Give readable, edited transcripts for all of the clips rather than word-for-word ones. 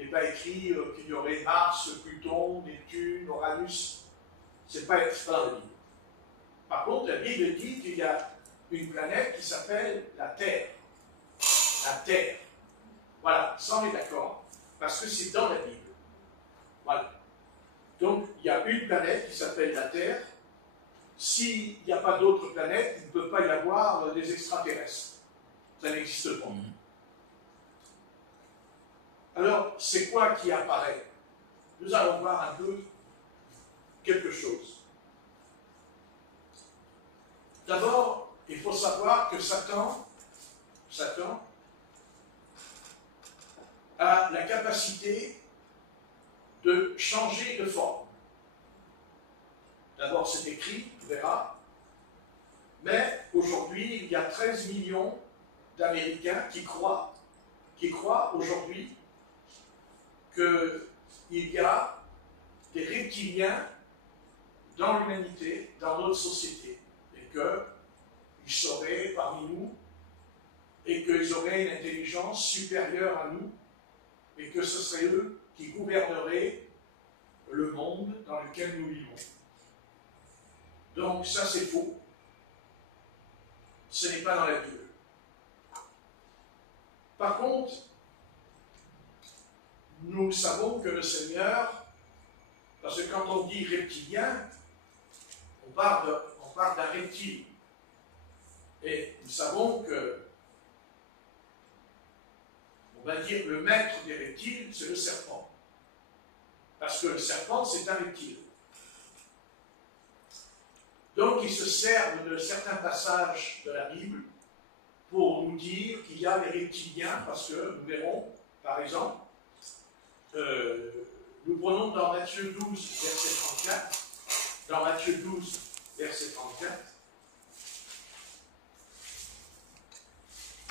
Il n'est pas écrit qu'il y aurait Mars, Pluton, Neptune, Uranus. C'est pas dans la Bible. Par contre, la Bible dit qu'il y a une planète qui s'appelle la Terre. La Terre. Voilà, ça on est d'accord, parce que c'est dans la Bible. Voilà. Donc, il y a une planète qui s'appelle la Terre. S'il n'y a pas d'autres planètes, il ne peut pas y avoir des extraterrestres. Ça n'existe pas. Alors, c'est quoi qui apparaît? Nous allons voir un peu quelque chose. D'abord, il faut savoir que Satan a la capacité de changer de forme. D'abord, c'est écrit, on verra. Mais aujourd'hui, il y a 13 millions d'Américains qui croient aujourd'hui qu'il y a des reptiliens dans l'humanité, dans notre société, et qu'ils seraient parmi nous, et qu'ils auraient une intelligence supérieure à nous, et que ce seraient eux qui gouverneraient le monde dans lequel nous vivons. Donc ça c'est faux. Ce n'est pas dans la Bible. Par contre, nous savons que le Seigneur, parce que quand on dit reptilien, on parle d'un reptile. Et nous savons que, on va dire, le maître des reptiles, c'est le serpent. Parce que le serpent, c'est un reptile. Donc, ils se servent de certains passages de la Bible pour nous dire qu'il y a des reptiliens, parce que nous verrons, par exemple, nous prenons dans Matthieu 12, verset 34, dans Matthieu 12, verset 34,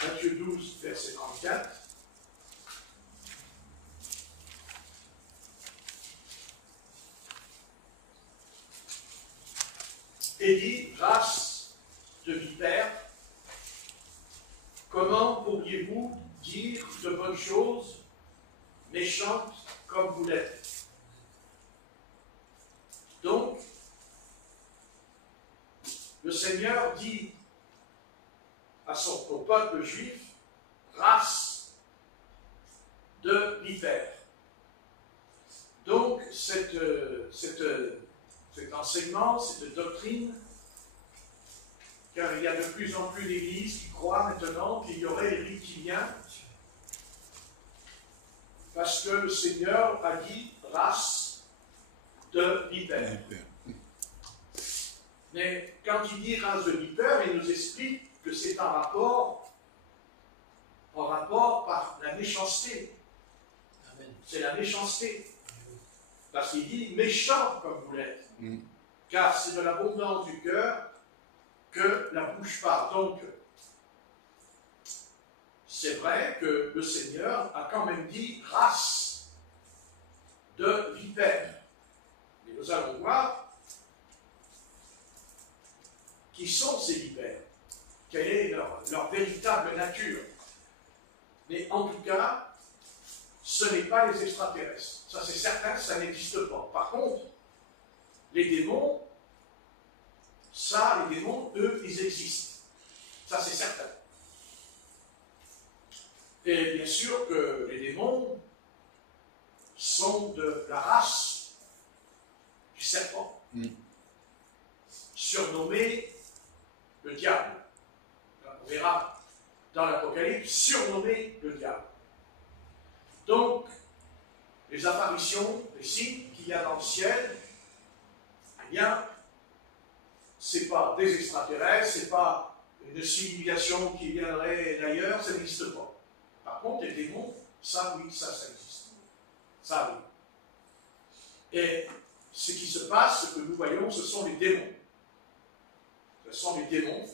Matthieu 12, verset 34, et dit, race de vipères, comment pourriez-vous dire de bonnes choses, méchantes comme vous l'êtes? Donc, le Seigneur dit au peuple juif, race de vipères. Donc, cet enseignement, cette doctrine, car il y a de plus en plus d'églises qui croient maintenant qu'il y aurait les reptiliens, parce que le Seigneur a dit race de vipères. Mais quand il dit race de vipères, il nous explique que c'est en rapport par la méchanceté. C'est la méchanceté. Parce qu'il dit méchant comme vous l'êtes. Car c'est de l'abondance du cœur que la bouche parle. Donc, c'est vrai que le Seigneur a quand même dit race de vipères. Mais nous allons voir qui sont ces vipères, quelle est leur véritable nature. Mais en tout cas, ce n'est pas les extraterrestres. Ça c'est certain, ça n'existe pas. Par contre, les démons, les démons, eux, ils existent. Ça c'est certain. Et bien sûr que les démons sont de la race du serpent, surnommé le diable. On verra dans l'Apocalypse, surnommé le diable. Donc, les apparitions, les signes qu'il y a dans le ciel, eh bien, ce n'est pas des extraterrestres, ce n'est pas une civilisation qui viendrait d'ailleurs, ça n'existe pas. Par contre, les démons, ça oui, ça existe. Ça oui. Et ce qui se passe, ce que nous voyons, ce sont les démons. Ce sont les démons,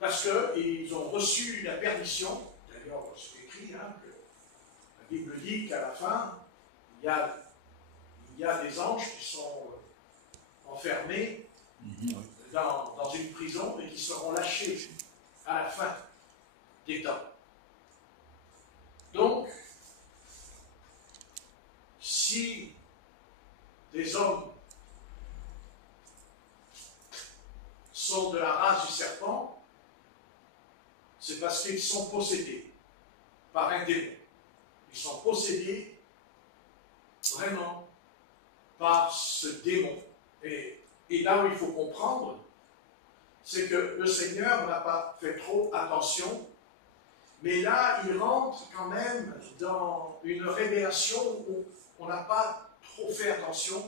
parce qu'ils ont reçu la permission, d'ailleurs c'est écrit, que la Bible dit qu'à la fin, il y a des anges qui sont enfermés dans une prison et qui seront lâchés à la fin des temps. Donc, si des hommes sont de la race du serpent, c'est parce qu'ils sont possédés par un démon. Ils sont possédés vraiment par ce démon. Et là où il faut comprendre, c'est que le Seigneur n'a pas fait trop attention, mais là, il rentre quand même dans une révélation où on n'a pas trop fait attention,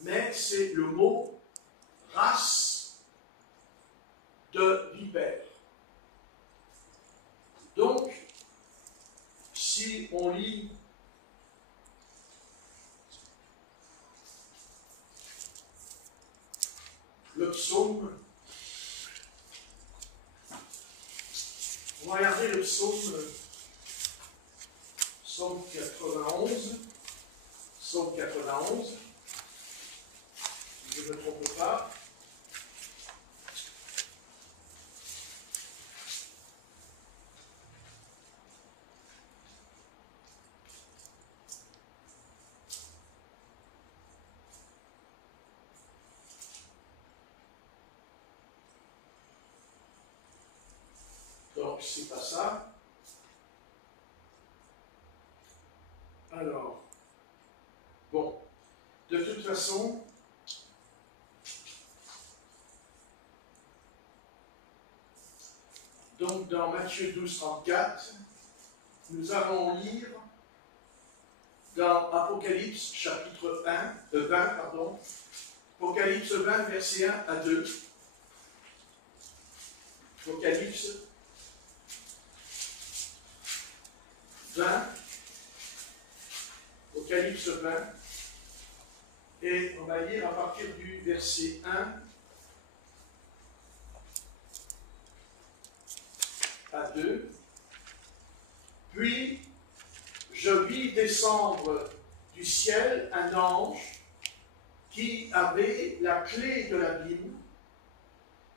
mais c'est le mot race de vipère. Donc, si on lit le psaume, on va regarder le psaume 91, psaume 91, si je ne me trompe pas. Donc, c'est pas ça. Alors, bon, de toute façon, donc dans Matthieu 12, 34, nous allons lire dans Apocalypse chapitre 20, Apocalypse 20, versets 1 à 2. Apocalypse 20, Apocalypse 20, et on va lire à partir du verset 1 à 2. Puis je vis descendre du ciel un ange qui avait la clé de l'abîme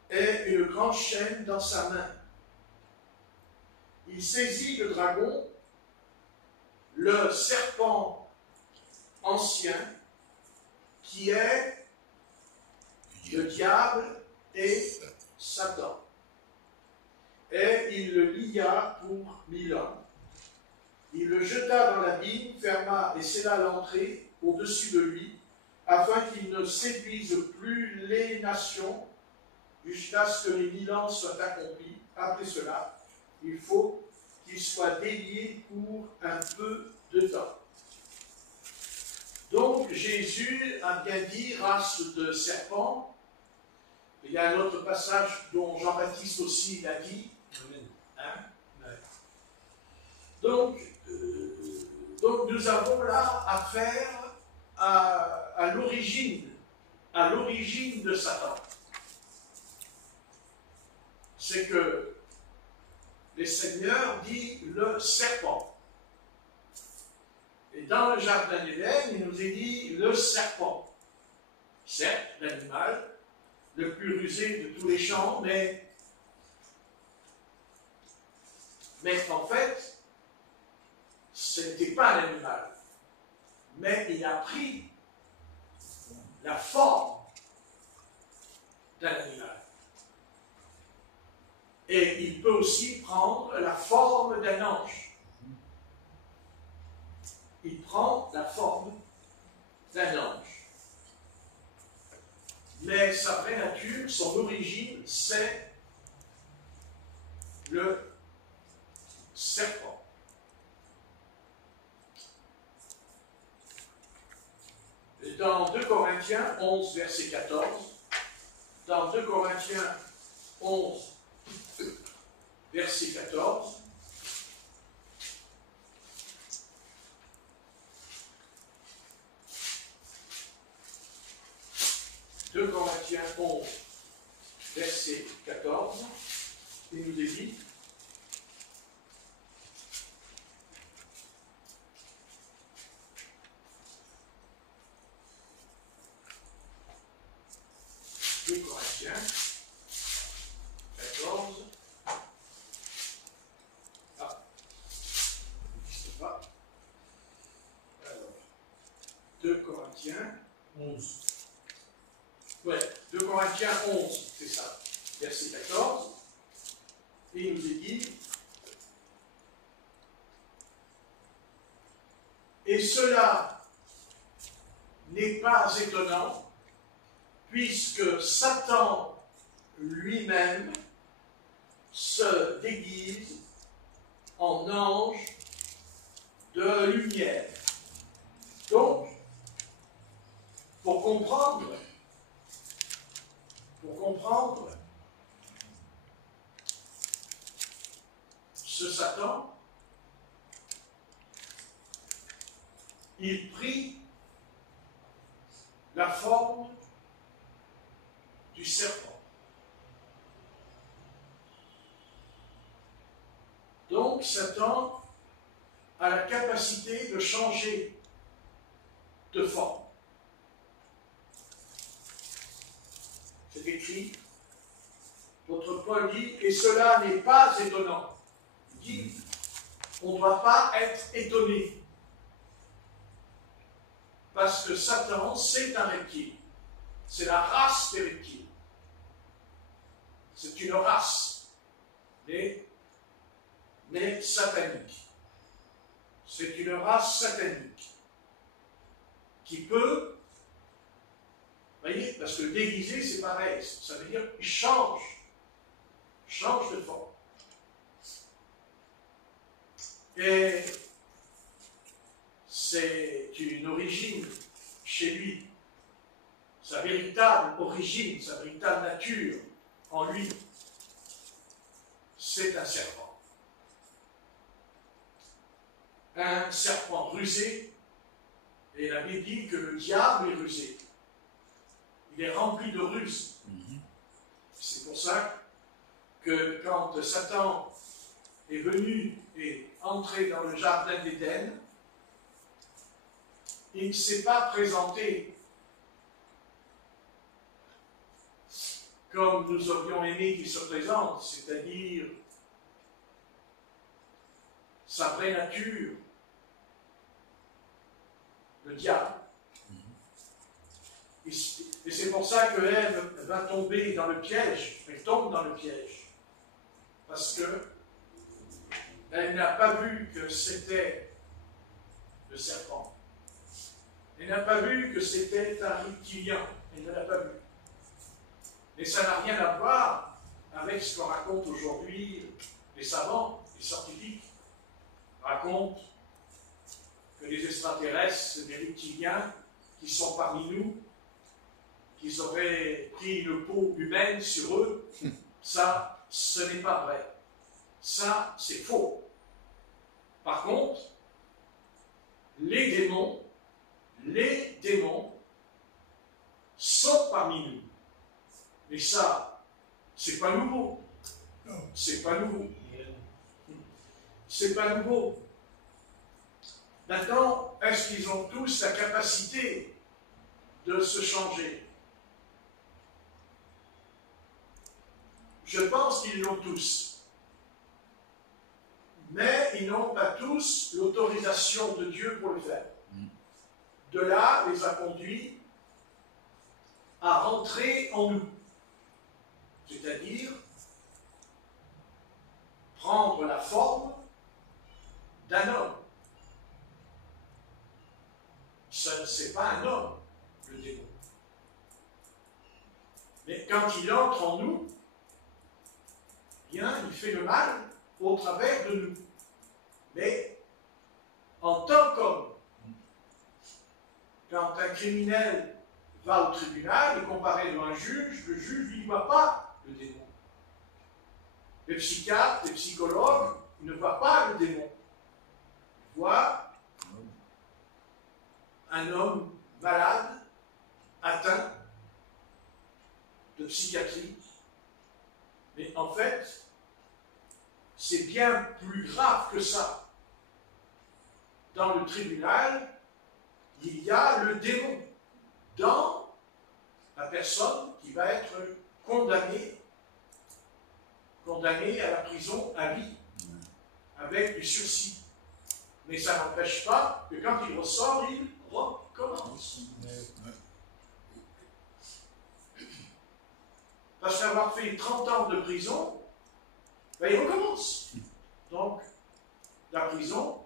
et une grande chaîne dans sa main. Il saisit le dragon, le serpent ancien, qui est le diable et Satan. Et il le lia pour 1000 ans. Il le jeta dans l'abîme, ferma et scella l'entrée au-dessus de lui, afin qu'il ne séduise plus les nations, jusqu'à ce que les 1000 ans soient accomplis. Après cela, il faut qu'il soit délié pour un peu de temps. Donc, Jésus a bien dit race de serpent. Il y a un autre passage dont Jean-Baptiste aussi l'a dit. Hein? Donc, nous avons là affaire à l'origine de Satan. C'est que le Seigneur dit le serpent. Et dans le jardin d'Éden, il nous est dit le serpent. Certes, l'animal le plus rusé de tous les champs, mais en fait, ce n'était pas un animal. Mais il a pris la forme d'un animal. Et il peut aussi prendre la forme d'un ange. Il prend la forme d'un ange. Mais sa vraie nature, son origine, c'est le serpent. Et dans 2 Corinthiens 11, verset 14, dans 2 Corinthiens 11, verset 14, de Corinthiens 11, verset 14, il nous est dit: de Corinthiens 14, ah, n'existe pas. Alors, 2 Corinthiens 11. Ouais, 2 Corinthiens 11, c'est ça, verset 14. Et il nous est dit, et cela n'est pas étonnant, puisque Satan lui-même se déguise en ange de lumière. Donc, pour comprendre ce Satan, il prit la forme du serpent. Donc, Satan a la capacité de changer de forme. C'est écrit, votre Paul dit, et cela n'est pas étonnant. Il dit, on ne doit pas être étonné. Parce que Satan, c'est un reptile. C'est la race des reptiles. C'est une race, mais satanique. C'est une race satanique qui peut, voyez, parce que déguisé, c'est pareil, ça veut dire qu'il change de forme. Et c'est une origine chez lui, sa véritable origine, sa véritable nature en lui, c'est un serpent. Un serpent rusé, et la Bible dit que le diable est rusé. Il est rempli de ruses. C'est pour ça que quand Satan est venu et entré dans le jardin d'Éden, il ne s'est pas présenté comme nous aurions aimé qu'il se présente, c'est-à-dire sa vraie nature, le diable. Et c'est pour ça que Ève va tomber dans le piège, elle tombe dans le piège, parce que elle n'a pas vu que c'était le serpent. Elle n'a pas vu que c'était un reptilien. Elle ne l'a pas vu. Mais ça n'a rien à voir avec ce qu'on raconte aujourd'hui les savants, les scientifiques. Racontent que les extraterrestres, c'est des reptiliens qui sont parmi nous, qu'ils auraient pris une peau humaine sur eux. Ça, ce n'est pas vrai. Ça, c'est faux. Par contre, les démons sont parmi nous. Mais ça, c'est pas nouveau. C'est pas nouveau. C'est pas nouveau. Maintenant, est-ce qu'ils ont tous la capacité de se changer? Je pense qu'ils l'ont tous. Mais ils n'ont pas tous l'autorisation de Dieu pour le faire. De là, les a conduits à rentrer en nous. C'est-à-dire prendre la forme d'un homme. Ce n'est pas un homme, le démon. Mais quand il entre en nous, bien, il fait le mal au travers de nous. Mais en tant qu'homme, quand un criminel va au tribunal et comparé devant un juge, le juge lui ne voit pas le démon. Les psychiatres, les psychologues, ils ne voient pas le démon. Ils voient un homme malade, atteint de psychiatrie. Mais en fait, c'est bien plus grave que ça. Dans le tribunal, il y a le démon dans la personne qui va être condamnée à la prison à vie, avec du sursis. Mais ça n'empêche pas que quand il ressort, il recommence. Parce qu'avoir fait 30 ans de prison, ben, il recommence. Donc, la prison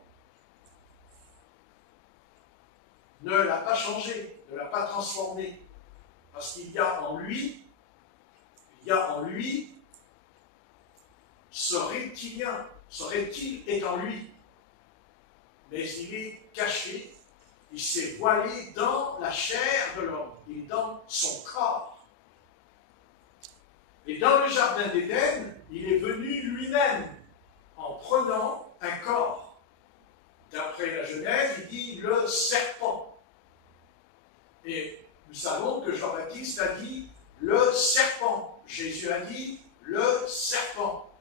ne l'a pas changé, ne l'a pas transformé. Parce qu'il y a en lui, ce reptilien, ce reptile est en lui. Mais il est caché, il s'est voilé dans la chair de l'homme, et dans son corps. Et dans le jardin d'Éden, il est venu lui-même en prenant un corps. D'après la Genèse, il dit le serpent. Et nous savons que Jean-Baptiste a dit le serpent. Jésus a dit le serpent.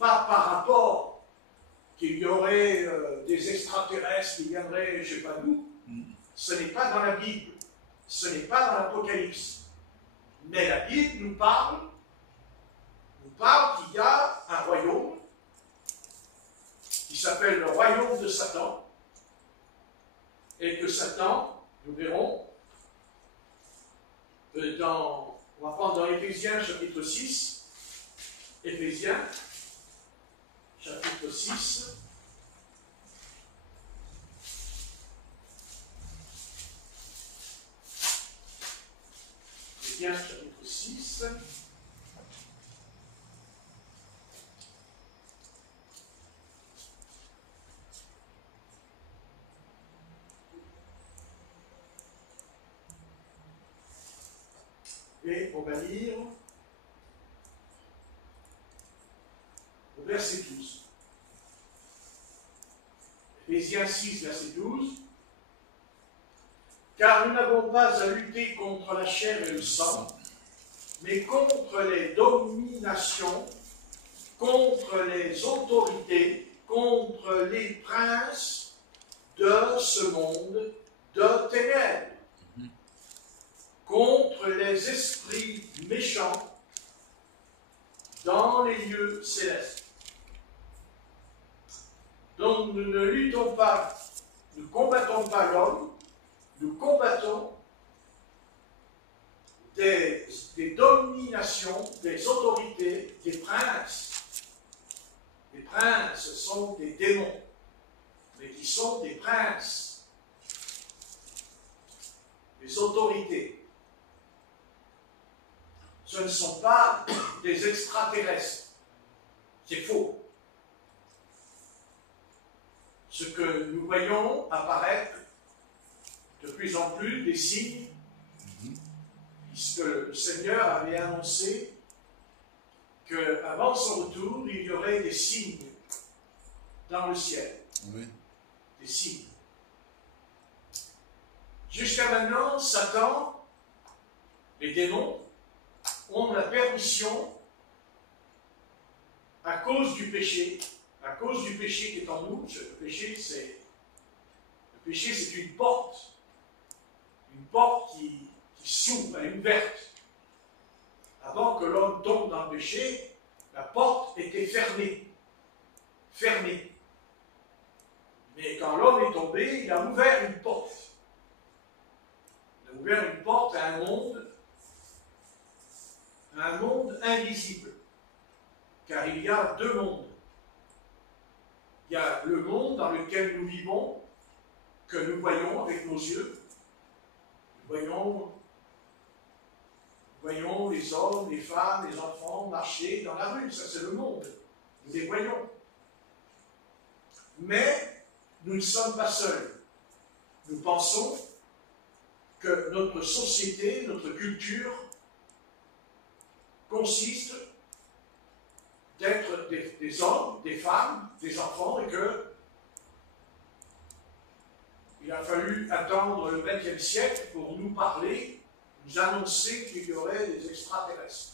Pas par rapport qu'il y aurait des extraterrestres qui viendraient, je ne sais pas d'où. Ce n'est pas dans la Bible. Ce n'est pas dans l'Apocalypse. Mais la Bible nous parle qu'il y a un royaume qui s'appelle le royaume de Satan, et que Satan, nous verrons, on va prendre dans Éphésiens chapitre 6, Éphésiens chapitre 6, Éphésiens chapitre 6, et on va lire au verset 12. Éphésiens 6, verset 12. Car nous n'avons pas à lutter contre la chair et le sang, mais contre les dominations, contre les autorités, contre les princes de ce monde de ténèbres, contre les esprits méchants dans les lieux célestes. Donc nous ne luttons pas, nous ne combattons pas l'homme, nous combattons des dominations, des autorités, des princes. Les princes sont des démons, mais qui sont des princes, des autorités. Ce ne sont pas des extraterrestres. C'est faux. Ce que nous voyons apparaître de plus en plus des signes, puisque le Seigneur avait annoncé qu'avant son retour, il y aurait des signes dans le ciel. Oui. Des signes. Jusqu'à maintenant, Satan, les démons, ont la permission, à cause du péché qui est en nous. Le péché, c'est une porte qui s'ouvre, elle est ouverte. Avant que l'homme tombe dans le péché, la porte était fermée. Mais quand l'homme est tombé, il a ouvert une porte. Il a ouvert une porte à un monde invisible. Car il y a deux mondes. Il y a le monde dans lequel nous vivons, que nous voyons avec nos yeux. Nous voyons les hommes, les femmes, les enfants marcher dans la rue. Ça, c'est le monde. Nous les voyons. Mais nous ne sommes pas seuls. Nous pensons que notre société, notre culture, consiste d'être des hommes, des femmes, des enfants, et qu'il a fallu attendre le XXe siècle pour nous parler, nous annoncer qu'il y aurait des extraterrestres.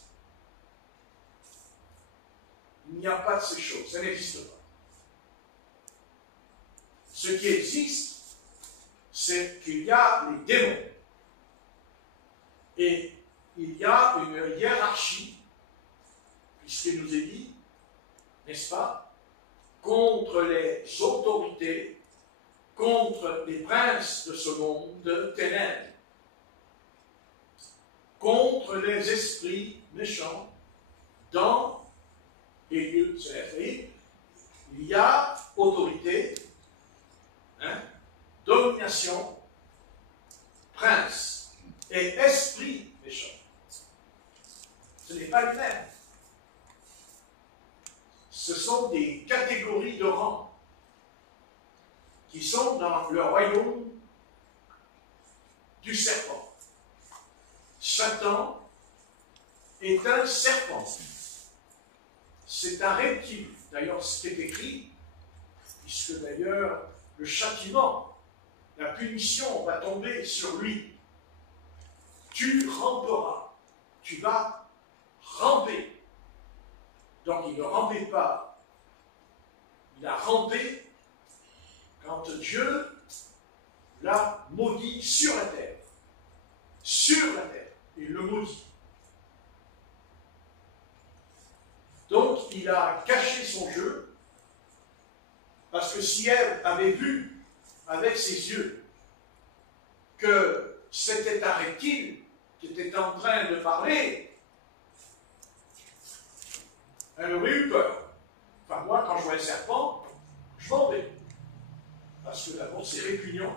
Il n'y a pas de ces choses, ça n'existe pas. Ce qui existe, c'est qu'il y a les démons. Et il y a une hiérarchie, puisqu'il nous est dit, n'est-ce pas, contre les autorités, contre les princes de ce monde de ténèbres, contre les esprits méchants dans les lieux célestes. Il y a autorité, domination, prince et esprit méchant. Ce n'est pas le même. Ce sont des catégories de rang qui sont dans le royaume du serpent. Satan est un serpent. C'est un reptile. D'ailleurs, c'est écrit, puisque d'ailleurs le châtiment, la punition va tomber sur lui. Tu ramperas, tu vas ramper. Donc il ne rampait pas, il a rampé quand Dieu l'a maudit sur la terre. Sur la terre, il le maudit. Donc il a caché son jeu, parce que si Ève avait vu avec ses yeux que c'était un reptile qui était en train de parler, elle aurait eu peur. Enfin, moi, quand je vois un serpent, je m'en vais. Parce que d'abord, c'est répugnant.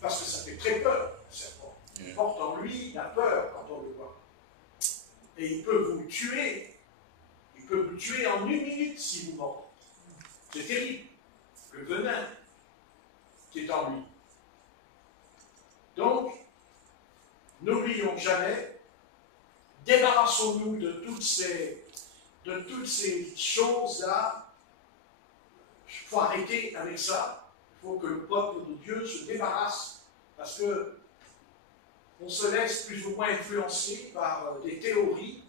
Parce que ça fait très peur, un serpent. Il porte en lui la peur quand on le voit. Et il peut vous tuer. Il peut vous tuer en 1 minute si vous mordez. C'est terrible. Le venin qui est en lui. Donc, n'oublions jamais, débarrassons-nous de toutes ces choses-là. Il faut arrêter avec ça. Il faut que le peuple de Dieu se débarrasse, parce que on se laisse plus ou moins influencer par des théories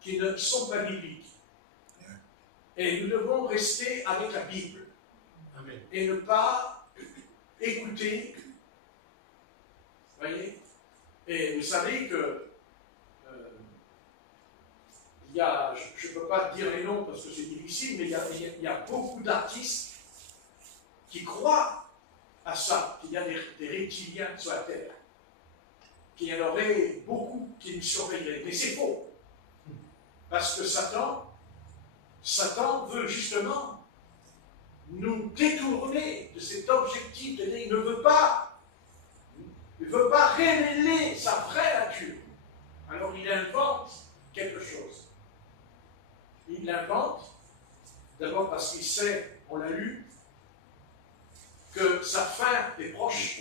qui ne sont pas bibliques. Et nous devons rester avec la Bible. Amen. Et ne pas écouter. Voyez? Et vous savez que il y a, je ne peux pas dire les noms parce que c'est difficile, mais il y a beaucoup d'artistes qui croient à ça, qu'il y a des reptiliens sur la terre, qu'il y en aurait beaucoup qui nous surveilleraient. Mais c'est faux. Parce que Satan veut justement nous détourner de cet objectif de dire il ne veut pas révéler sa vraie nature. Alors il invente quelque chose. Il l'invente, d'abord parce qu'il sait, on l'a lu, que sa fin est proche.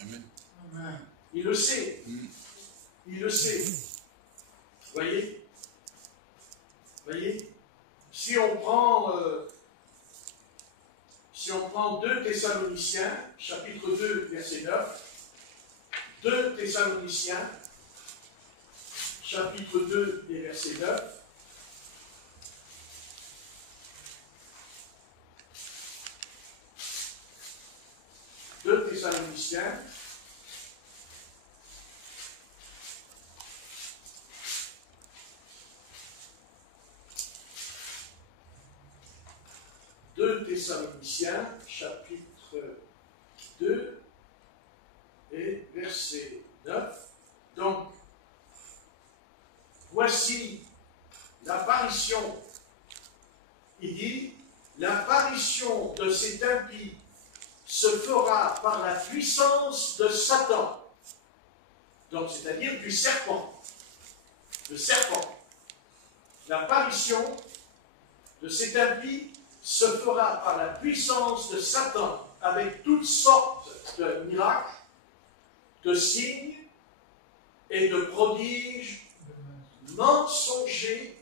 Amen. Il le sait. Il le sait. Voyez? Si on prend 2 Thessaloniciens, chapitre 2, verset 9, 2 Thessaloniciens, chapitre 2, verset 9, Thessaloniciens, chapitre 2 et verset 9. Donc, voici l'apparition. Il dit, l'apparition de cet impie se fera par la puissance de Satan. Donc, c'est-à-dire du serpent. Le serpent. L'apparition de cet impie se fera par la puissance de Satan, avec toutes sortes de miracles, de signes et de prodiges mensongers,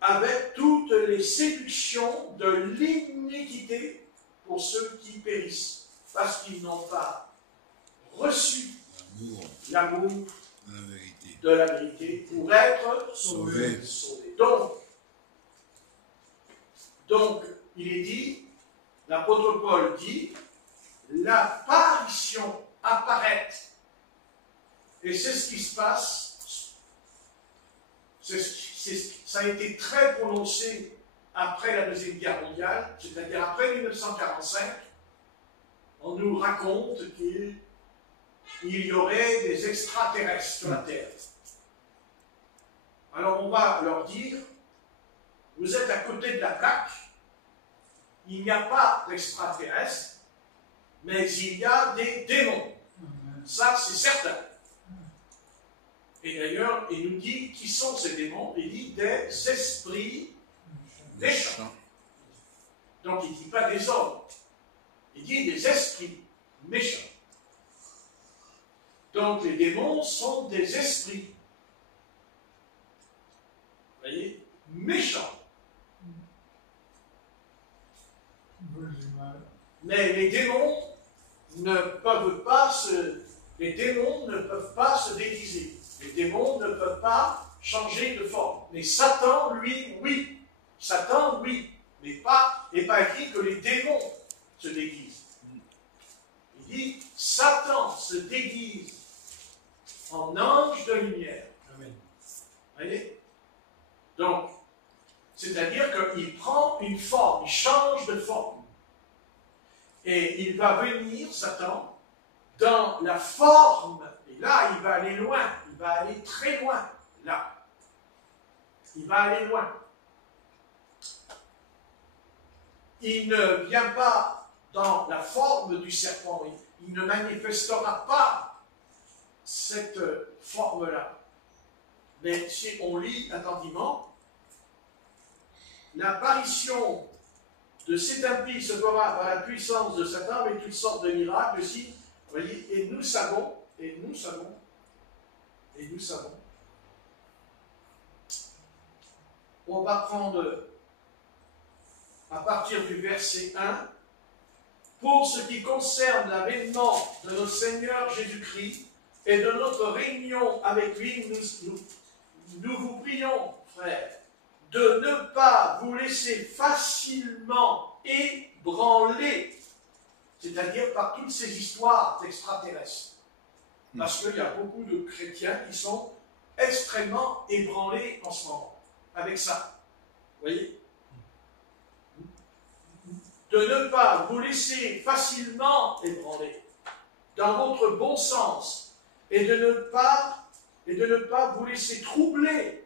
avec toutes les séductions de l'iniquité pour ceux qui périssent, parce qu'ils n'ont pas reçu l'amour de la vérité pour être sauvés. Donc, il est dit, l'apôtre Paul dit, l'apparition apparaît. Et c'est ce qui se passe. Ça a été très prononcé après la Deuxième Guerre mondiale, c'est-à-dire après 1945, on nous raconte qu'il y aurait des extraterrestres sur la Terre. Alors on va leur dire, vous êtes à côté de la plaque, il n'y a pas d'extraterrestres, mais il y a des démons. Ça, c'est certain. Et d'ailleurs, il nous dit qui sont ces démons. Il dit des esprits méchants. Donc il ne dit pas des hommes. Il dit des esprits méchants. Donc les démons sont des esprits. Vous voyez, méchants. Mais les démons ne peuvent pas se déguiser. Les démons ne peuvent pas changer de forme. Mais Satan, lui, oui. Satan, oui. Mais pas, il n'est pas écrit que les démons se déguisent. Il dit, Satan se déguise en ange de lumière. Amen. Vous voyez? Donc, c'est-à-dire qu'il prend une forme, il change de forme. Et il va venir, Satan, dans la forme, et là, il va aller loin, il va aller très loin, là. Il va aller loin. Il ne vient pas dans la forme du serpent, il ne manifestera pas cette forme-là. Mais si on lit attentivement, l'apparition de cet impie se fera par la puissance de Satan avec toutes sortes de miracles aussi. Vous voyez, et nous savons, on va prendre à partir du verset 1, pour ce qui concerne l'avènement de notre Seigneur Jésus-Christ et de notre réunion avec lui, nous vous prions, frères, de ne pas vous laisser facilement ébranler, c'est-à-dire par toutes ces histoires d'extraterrestres. Parce qu'il y a beaucoup de chrétiens qui sont extrêmement ébranlés en ce moment, avec ça. Vous voyez? De ne pas vous laisser facilement ébranler, dans votre bon sens, et de ne pas vous laisser troubler.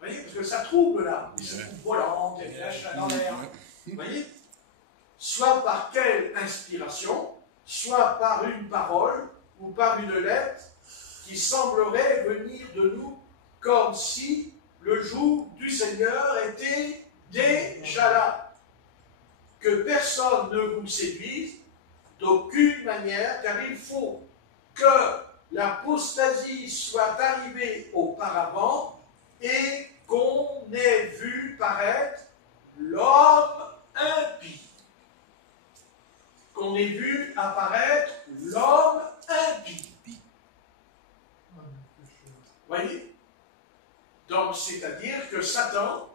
Vous voyez, parce que ça trouble là, ils sont volants, des flèches là dans l'air. Vous voyez? Soit par quelle inspiration, soit par une parole ou par une lettre qui semblerait venir de nous comme si le jour du Seigneur était déjà là. Que personne ne vous séduise d'aucune manière, car il faut que l'apostasie soit arrivée auparavant et qu'on ait vu paraître l'homme impie. Qu'on ait vu apparaître l'homme impie. Voyez? Donc, c'est-à-dire que Satan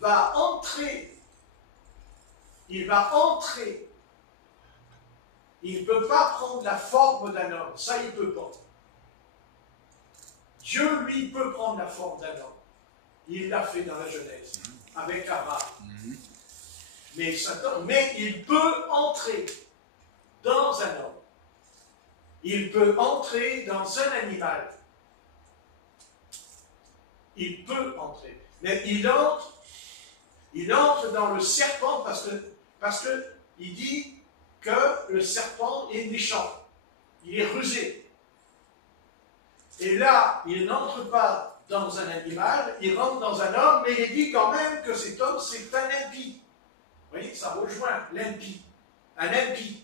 va entrer. Il va entrer. Il ne peut pas prendre la forme d'un homme. Ça, il ne peut pas. Dieu, lui, peut prendre la forme d'un homme. Il l'a fait dans la Genèse, avec Abraham. Mais Satan, il peut entrer dans un homme. Il peut entrer dans un animal. Il peut entrer. Mais il entre dans le serpent parce que il dit que le serpent est méchant. Il est rusé. Et là, il n'entre pas dans un animal, il rentre dans un homme, mais il dit quand même que cet homme, c'est un impie. Vous voyez, ça rejoint l'impie. Un impie.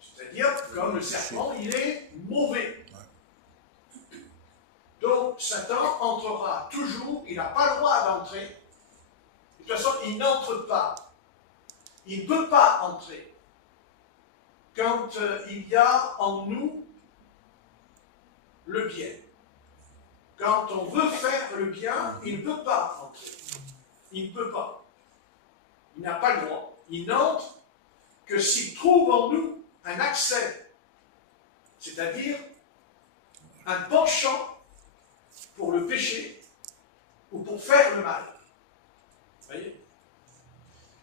C'est-à-dire, comme le serpent, il est mauvais. Donc, Satan entrera toujours, il n'a pas le droit d'entrer. De toute façon, il n'entre pas. Il ne peut pas entrer. Quand il y a en nous le bien. Quand on veut faire le bien, il ne peut pas entrer. Il ne peut pas. Il n'a pas le droit. Il n'entre que s'il trouve en nous un accès, c'est-à-dire un penchant pour le péché ou pour faire le mal. Vous Voyez?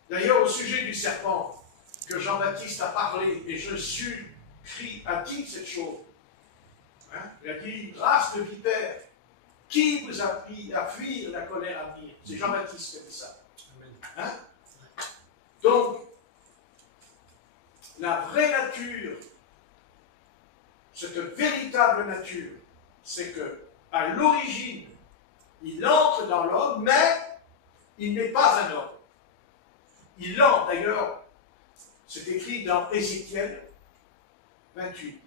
D'ailleurs, au sujet du serpent que Jean-Baptiste a parlé, et Jésus a dit cette chose. Hein? Il a dit, race de vipères, qui vous a appris à fuir la colère à venir? C'est Jean-Baptiste qui a dit ça. Hein? Donc, la vraie nature, cette véritable nature, c'est que à l'origine, il entre dans l'homme, mais il n'est pas un homme. Il entre, d'ailleurs, c'est écrit dans Ézéchiel 28. Vous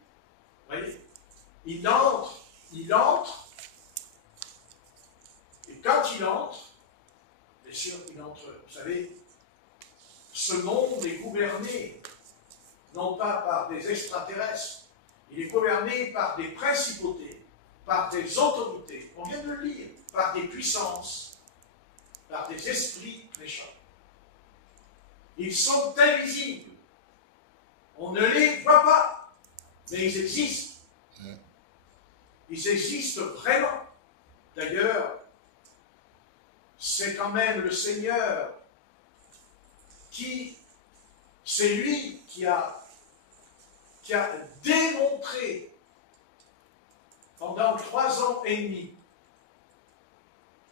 voyez? Il entre, et quand il entre, bien sûr, il entre, vous savez, ce monde est gouverné, non pas par des extraterrestres, il est gouverné par des principautés, par des autorités, on vient de le lire, par des puissances, par des esprits méchants. Ils sont invisibles. On ne les voit pas, mais ils existent. Ils existent vraiment. D'ailleurs, c'est quand même le Seigneur c'est lui qui a démontré pendant 3 ans et demi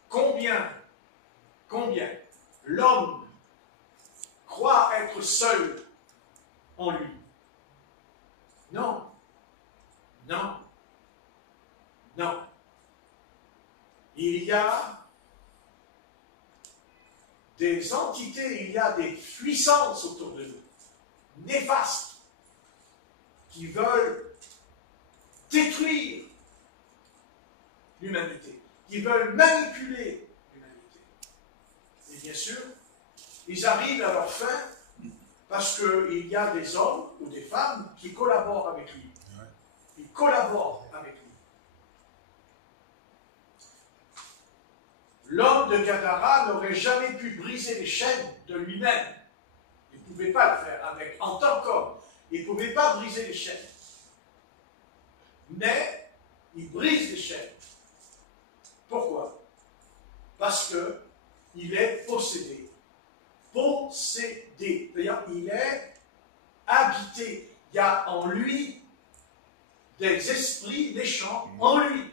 combien l'homme croit être seul en lui. Non. Il y a des entités, il y a des puissances autour de nous, néfastes, qui veulent détruire l'humanité, qui veulent manipuler l'humanité. Et bien sûr, ils arrivent à leur fin parce qu'il y a des hommes ou des femmes qui collaborent avec lui. Ils collaborent avec lui. L'homme de Gadara n'aurait jamais pu briser les chaînes de lui-même. Il ne pouvait pas le faire en tant qu'homme. Il ne pouvait pas briser les chaînes. Mais il brise les chaînes. Pourquoi? Parce qu'il est possédé. Possédé. C'est-à-dire il est habité. Il y a en lui des esprits méchants en lui.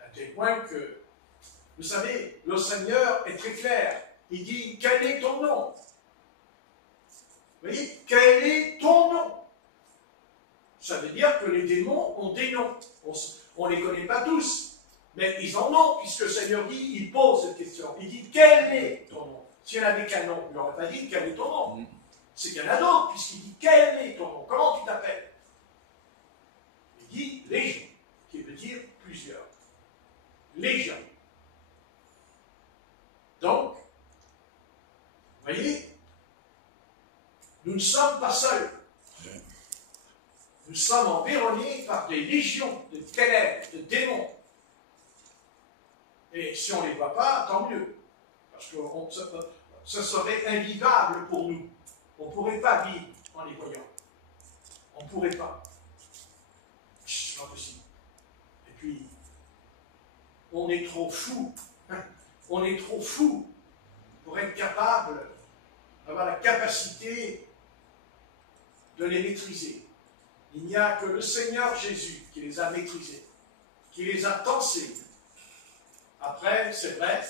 À tel point que, vous savez, le Seigneur est très clair. Il dit, quel est ton nom? Vous voyez, quel est ton nom? Ça veut dire que les démons ont des noms. On ne les connaît pas tous, mais ils en ont, puisque le Seigneur dit, il pose cette question. Il dit, quel est ton nom? S'il n'y en avait qu'un nom, il n'aurait pas dit, quel est ton nom? C'est qu'il y en a d'autres, puisqu'il dit, quel est ton nom? Comment tu t'appelles? Il dit, Légion, qui veut dire plusieurs. Légion. Donc, vous voyez, nous ne sommes pas seuls. Nous sommes environnés par des légions de ténèbres, de démons. Et si on ne les voit pas, tant mieux. Parce que ce serait invivable pour nous. On ne pourrait pas vivre en les voyant. On ne pourrait pas. C'est pas possible. Et puis, on est trop fou. On est trop fou pour être capable d'avoir la capacité de les maîtriser. Il n'y a que le Seigneur Jésus qui les a maîtrisés, qui les a tensés. Après, c'est vrai,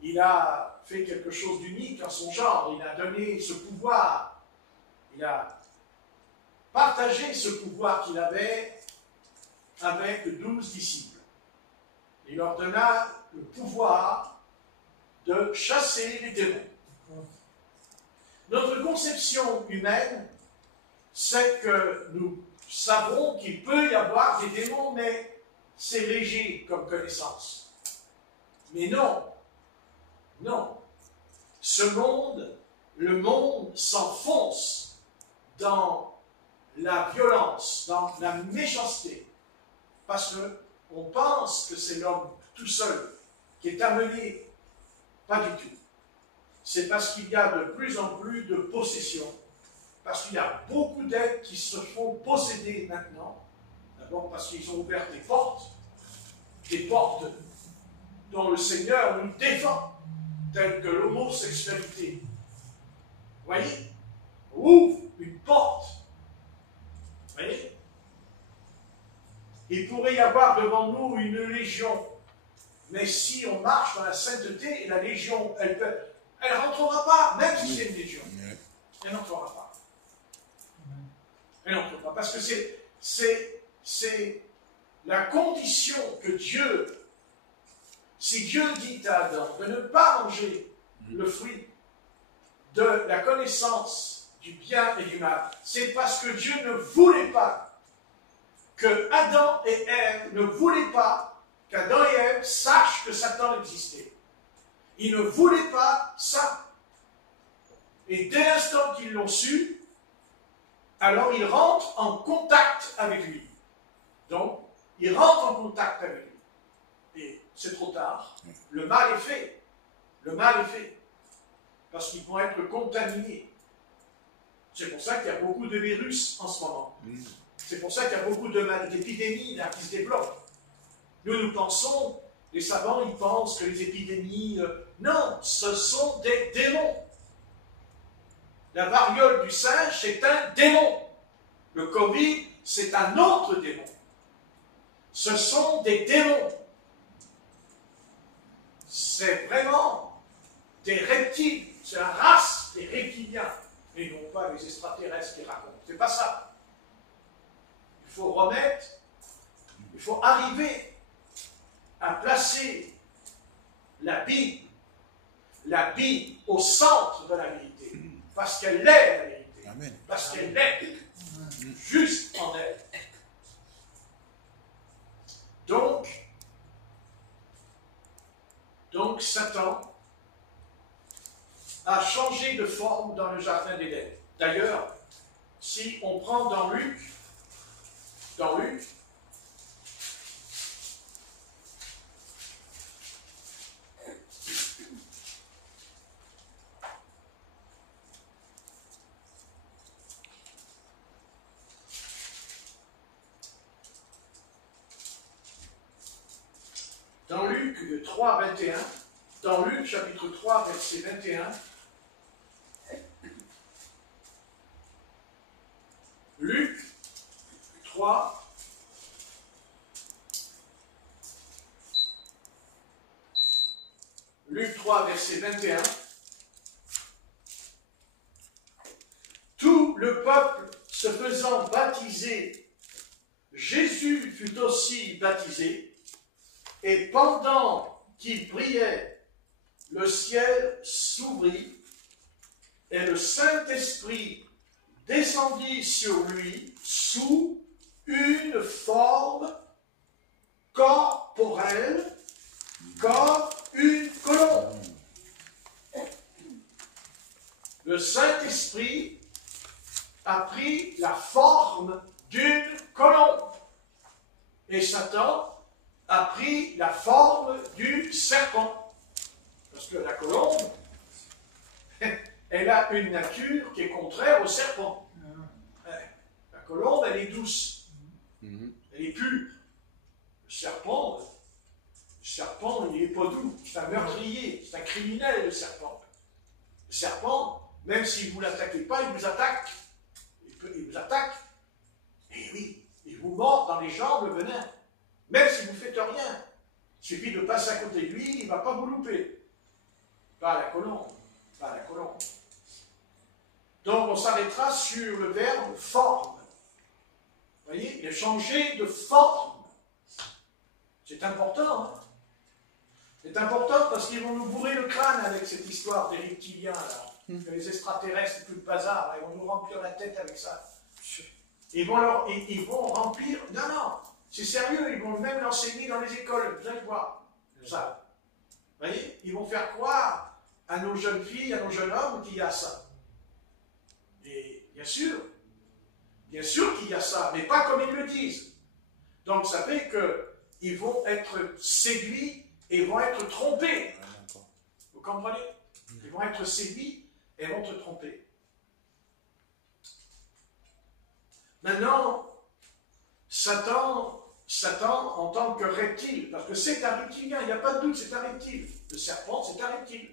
il a fait quelque chose d'unique en son genre. Il a donné ce pouvoir. Il a partagé ce pouvoir qu'il avait avec 12 disciples. Il leur donna le pouvoir de chasser les démons. Notre conception humaine, c'est que nous savons qu'il peut y avoir des démons, mais c'est léger comme connaissance. Mais non, non. Ce monde, le monde s'enfonce dans la violence, dans la méchanceté, parce qu'on pense que c'est l'homme tout seul qui est amené. Pas du tout. C'est parce qu'il y a de plus en plus de possession, parce qu'il y a beaucoup d'êtres qui se font posséder maintenant, d'abord parce qu'ils ont ouvert des portes dont le Seigneur nous défend, telles que l'homosexualité. Vous voyez? Ouvre une porte. Vous voyez? Il pourrait y avoir devant nous une légion. Mais si on marche dans la sainteté, la légion, elle ne rentrera pas, même si c'est une légion. Elle n'entrera pas. Elle n'entrera pas. Parce que c'est la condition que Dieu, si Dieu dit à Adam de ne pas manger le fruit de la connaissance du bien et du mal, c'est parce que Dieu ne voulait pas que Adam et Ève ne voulaient pas qu'Adam et Ève sachent que Satan existait. Ils ne voulaient pas ça. Et dès l'instant qu'ils l'ont su, alors ils rentrent en contact avec lui. Donc, ils rentrent en contact avec lui. Et c'est trop tard. Le mal est fait. Le mal est fait. Parce qu'ils vont être contaminés. C'est pour ça qu'il y a beaucoup de virus en ce moment. C'est pour ça qu'il y a beaucoup d'épidémies qui se développent. Nous pensons, les savants, ils pensent que les épidémies... non, ce sont des démons. La variole du singe, c'est un démon. Le Covid, c'est un autre démon. Ce sont des démons. C'est vraiment des reptiles. C'est la race des reptiliens. Et non pas les extraterrestres qui racontent. C'est pas ça. Il faut remettre, il faut arriver à placer la Bible au centre de la vérité. Parce qu'elle est la vérité. Amen. Parce qu'elle est juste en elle. Donc Satan a changé de forme dans le jardin d'Éden. D'ailleurs, si on prend dans Luc, dans Luc 3, 21, dans Luc chapitre 3, verset 21, Luc 3, verset 21, tout le peuple se faisant baptiser, Jésus fut aussi baptisé, et pendant qu'il priait, le ciel s'ouvrit, et le Saint-Esprit descendit sur lui sous une forme corporelle, comme une colombe. Le Saint-Esprit a pris la forme d'une colombe. Et Satan a pris la forme du serpent. Parce que la colombe, elle a une nature qui est contraire au serpent. La colombe, elle est douce. Elle est pure. Le serpent, il n'est pas doux. C'est un meurtrier, c'est un criminel, le serpent. Le serpent, même si vous ne l'attaquez pas, il vous attaque. Il vous attaque. Et oui, il vous mord dans les jambes le venin. Même si vous ne faites rien. Il suffit de passer à côté de lui, il ne va pas vous louper. Pas la colombe. Pas la colombe. Donc on s'arrêtera sur le verbe forme. Vous voyez, il a changé de forme. C'est important, hein? C'est important parce qu'ils vont nous bourrer le crâne avec cette histoire des reptiliens, là. Que les extraterrestres, tout le bazar, là, ils vont nous remplir la tête avec ça. Ils vont remplir... Non, c'est sérieux, ils vont même l'enseigner dans les écoles, vous allez voir. Ça. Vous voyez, ils vont faire croire à nos jeunes filles, à nos jeunes hommes qu'il y a ça. Et bien sûr qu'il y a ça, mais pas comme ils le disent. Donc ça fait qu'ils vont être séduits et vont être trompés. Vous comprenez? Ils vont être séduits et vont te tromper. Maintenant, Satan Satan en tant que reptile, parce que c'est un reptilien, il n'y a pas de doute, c'est un reptile. Le serpent, c'est un reptile.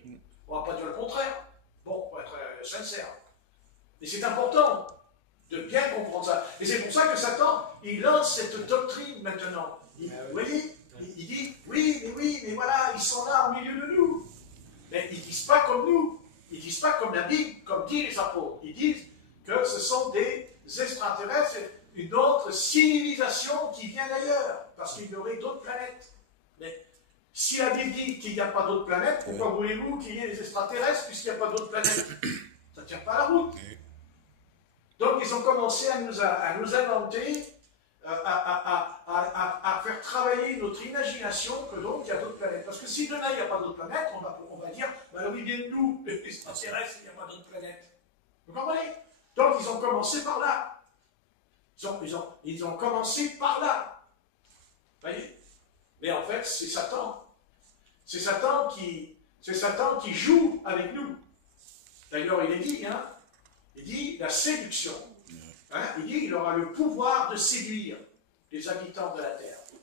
On ne va pas dire le contraire. Bon, pour être sincère. Mais c'est important de bien comprendre ça. Et c'est pour ça que Satan, il lance cette doctrine maintenant. Vous voyez, il dit, oui, mais voilà, ils sont là au milieu de nous. Mais ils ne disent pas comme nous. Ils ne disent pas comme la Bible, comme disent les apôtres. Ils disent que ce sont des extraterrestres, une autre civilisation qui vient d'ailleurs, parce qu'il y aurait d'autres planètes. Mais si la Bible dit qu'il n'y a pas d'autres planètes, pourquoi voulez-vous qu'il y ait des extraterrestres puisqu'il n'y a pas d'autres planètes? Ça ne tient pas la route. Donc ils ont commencé à nous inventer, à faire travailler notre imagination que donc il y a d'autres planètes. Parce que si demain il n'y a pas d'autres planètes, on va dire, ben alors ils viennent d'où? Les extraterrestres, il n'y a pas d'autres planètes. Vous comprenez? Donc ils ont commencé par là. Ils ont commencé par là. Vous voyez? Mais en fait, c'est Satan. C'est Satan qui joue avec nous. D'ailleurs, il est dit, hein, il dit la séduction. Hein, il dit qu'il aura le pouvoir de séduire les habitants de la terre. Vous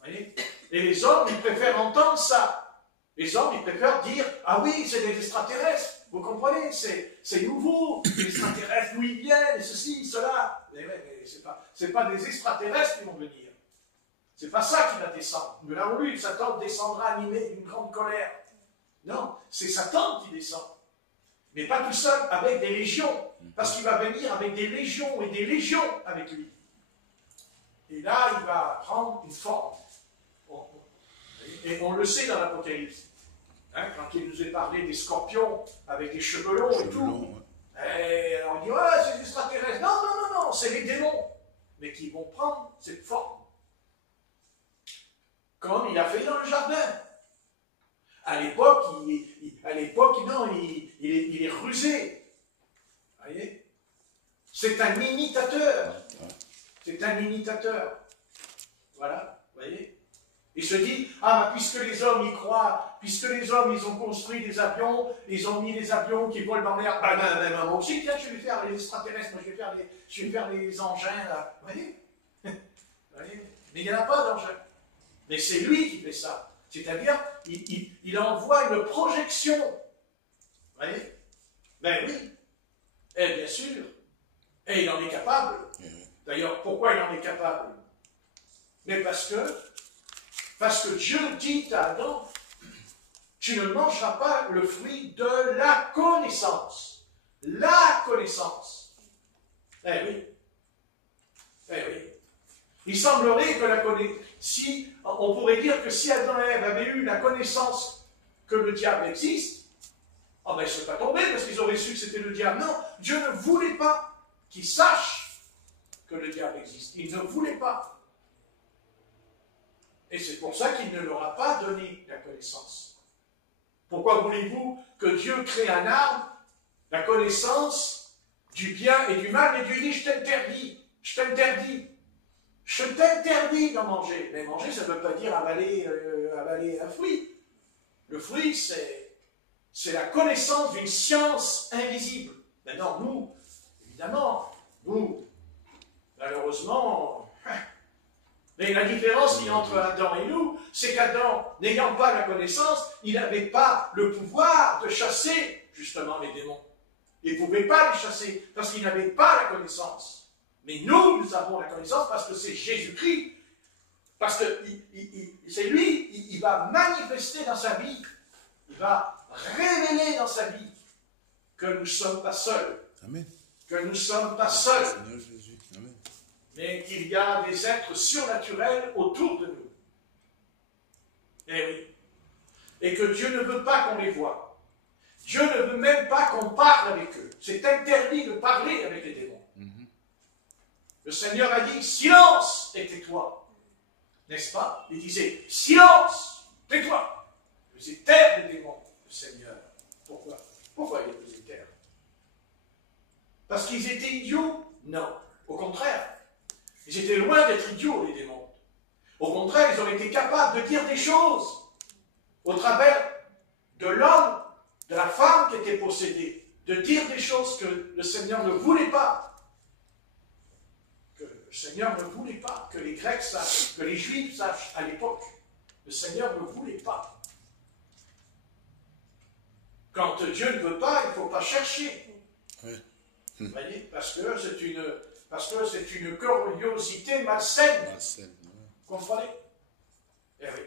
voyez? Et les hommes, ils préfèrent entendre ça. Les hommes, ils préfèrent dire, ah oui, c'est des extraterrestres. Vous comprenez, c'est nouveau, les extraterrestres, d'où ils viennent, et ceci, cela. Mais c'est pas des extraterrestres qui vont venir. C'est pas ça qui va descendre. Nous l'avons lu, Satan descendra animé d'une grande colère. Non, c'est Satan qui descend. Mais pas tout seul, avec des légions. Parce qu'il va venir avec des légions et des légions avec lui. Et là, il va prendre une forme. Et on le sait dans l'Apocalypse. Hein, quand il nous est parlé des scorpions avec des cheveux longs et tout. Et on dit, ouais, c'est des extraterrestres. Non, c'est les démons. Mais qui vont prendre cette forme. Comme il a fait dans le jardin. À l'époque, il est rusé. Vous voyez? C'est un imitateur. C'est un imitateur. Voilà, vous voyez? Il se dit, ah, puisque les hommes y croient, puisque les hommes, ils ont construit des avions, ils ont mis des avions qui volent dans l'air, moi aussi, tiens, je vais faire les extraterrestres, moi, je vais faire les engins, là. Vous voyez? Vous voyez? Mais il n'y en a pas d'engins. Mais c'est lui qui fait ça. C'est-à-dire, il envoie une projection. Vous voyez? Ben oui. Et bien sûr. Et il en est capable. D'ailleurs, pourquoi il en est capable? Mais parce que Dieu dit à Adam, tu ne mangeras pas le fruit de la connaissance. La connaissance. Eh oui. Eh oui. Il semblerait que la connaissance, on pourrait dire que si Adam et Ève avaient eu la connaissance que le diable existe, oh ben ils ne seraient pas tombés parce qu'ils auraient su que c'était le diable. Non, Dieu ne voulait pas qu'ils sachent que le diable existe. Il ne voulait pas. Et c'est pour ça qu'il ne leur a pas donné la connaissance. Pourquoi voulez-vous que Dieu crée un arbre, la connaissance du bien et du mal, et Dieu dit, je t'interdis d'en manger. Mais manger, ça ne veut pas dire avaler un fruit. Le fruit, c'est la connaissance d'une science invisible. Maintenant, nous, évidemment, malheureusement, mais la différence qu'il y a entre Adam et nous, c'est qu'Adam, n'ayant pas la connaissance, il n'avait pas le pouvoir de chasser, justement, les démons. Il ne pouvait pas les chasser, parce qu'il n'avait pas la connaissance. Mais nous avons la connaissance parce que c'est Jésus-Christ. Parce que c'est lui, il va manifester dans sa vie, il va révéler dans sa vie que nous ne sommes pas seuls. Amen. Que nous ne sommes pas seuls. Seigneur Jésus. Amen. Mais qu'il y a des êtres surnaturels autour de nous. Eh oui. Et que Dieu ne veut pas qu'on les voie. Dieu ne veut même pas qu'on parle avec eux. C'est interdit de parler avec les démons. Le Seigneur a dit, silence et tais-toi. N'est-ce pas? Il disait, silence, tais-toi. Il faisait taire les démons, le Seigneur. Pourquoi? Pourquoi il faisait taire? Parce qu'ils étaient idiots? Non. Au contraire. Ils étaient loin d'être idiots, les démons. Au contraire, ils auraient été capables de dire des choses au travers de l'homme, de la femme qui était possédée, de dire des choses que le Seigneur ne voulait pas. Que le Seigneur ne voulait pas que les Grecs sachent, que les Juifs sachent à l'époque. Le Seigneur ne voulait pas. Quand Dieu ne veut pas, il ne faut pas chercher. Oui. Vous voyez, parce que c'est une curiosité malsaine. Malsaine, oui. Vous comprenez? Eh oui.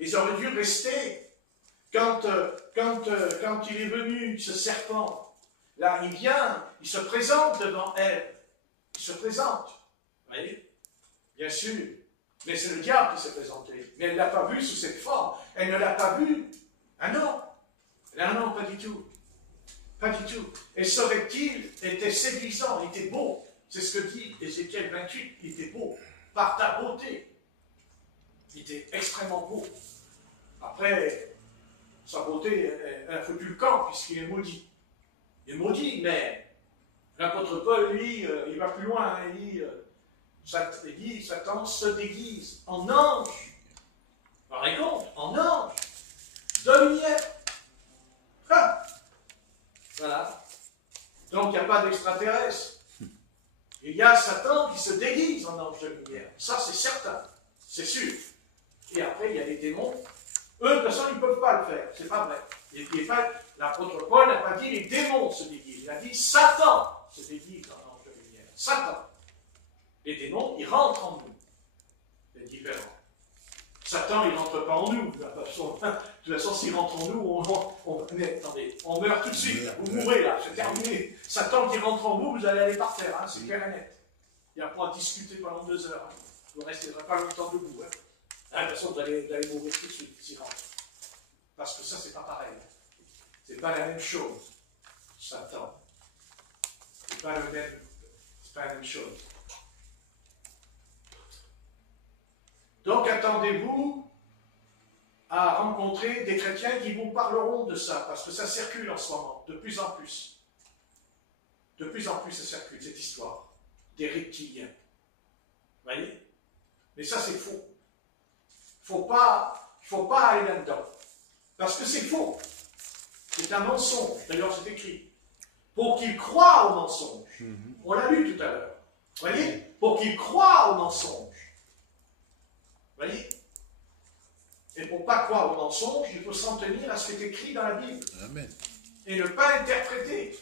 Ils auraient dû rester. Quand il est venu, ce serpent, là, il vient, il se présente devant Ève. Il se présente. Vous voyez? Bien sûr. Mais c'est le diable qui s'est présenté. Mais elle ne l'a pas vu sous cette forme. Elle ne l'a pas vu. Ah non. Ah non, pas du tout. Pas du tout. Et ce reptile était séduisant, il était beau. C'est ce que dit Ézéchiel 28. Il était beau. Par ta beauté. Il était extrêmement beau. Après, sa beauté, elle a foutu le camp, puisqu'il est maudit. Il est maudit, mais l'apôtre Paul, lui, il va plus loin. Hein, il dit, Satan se déguise en ange. Vous vous rendez compte? En ange. De lumière. Ah. Voilà. Donc, il n'y a pas d'extraterrestre. Il y a Satan qui se déguise en ange de lumière. Ça, c'est certain. C'est sûr. Et après, il y a les démons. Eux, de toute façon, ils ne peuvent pas le faire. C'est pas vrai. L'apôtre Paul n'a pas dit les démons se déguisent. Il a dit Satan se déguise en ange de lumière. Satan. Les démons, ils rentrent en nous. C'est différent. Satan, il ne rentre pas en nous. De toute façon, s'il rentre en nous, on meurt tout de suite. Là. Vous mourrez là, c'est terminé. Satan qui rentre en vous, vous allez aller par terre. Hein, c'est clair et net. Il n'y a pas à discuter pendant 2 heures. Hein. Vous ne resterez pas longtemps debout. Hein. De toute façon, vous allez mourir tout de suite s'il rentre. Parce que ça, c'est pas pareil. C'est pas la même chose. Satan. C'est pas la même chose. Donc, attendez-vous à rencontrer des chrétiens qui vous parleront de ça, parce que ça circule en ce moment, de plus en plus. De plus en plus, ça circule, cette histoire des reptiliens. Vous voyez? Mais ça, c'est faux. Il ne faut pas aller là-dedans. Parce que c'est faux. C'est un mensonge. D'ailleurs, c'est écrit. Pour qu'ils croient au mensonge. On l'a lu tout à l'heure. Vous voyez? Pour qu'ils croient au mensonge. Vous voyez? Et pour ne pas croire au mensonge, il faut s'en tenir à ce qui est écrit dans la Bible. Amen. Et ne pas interpréter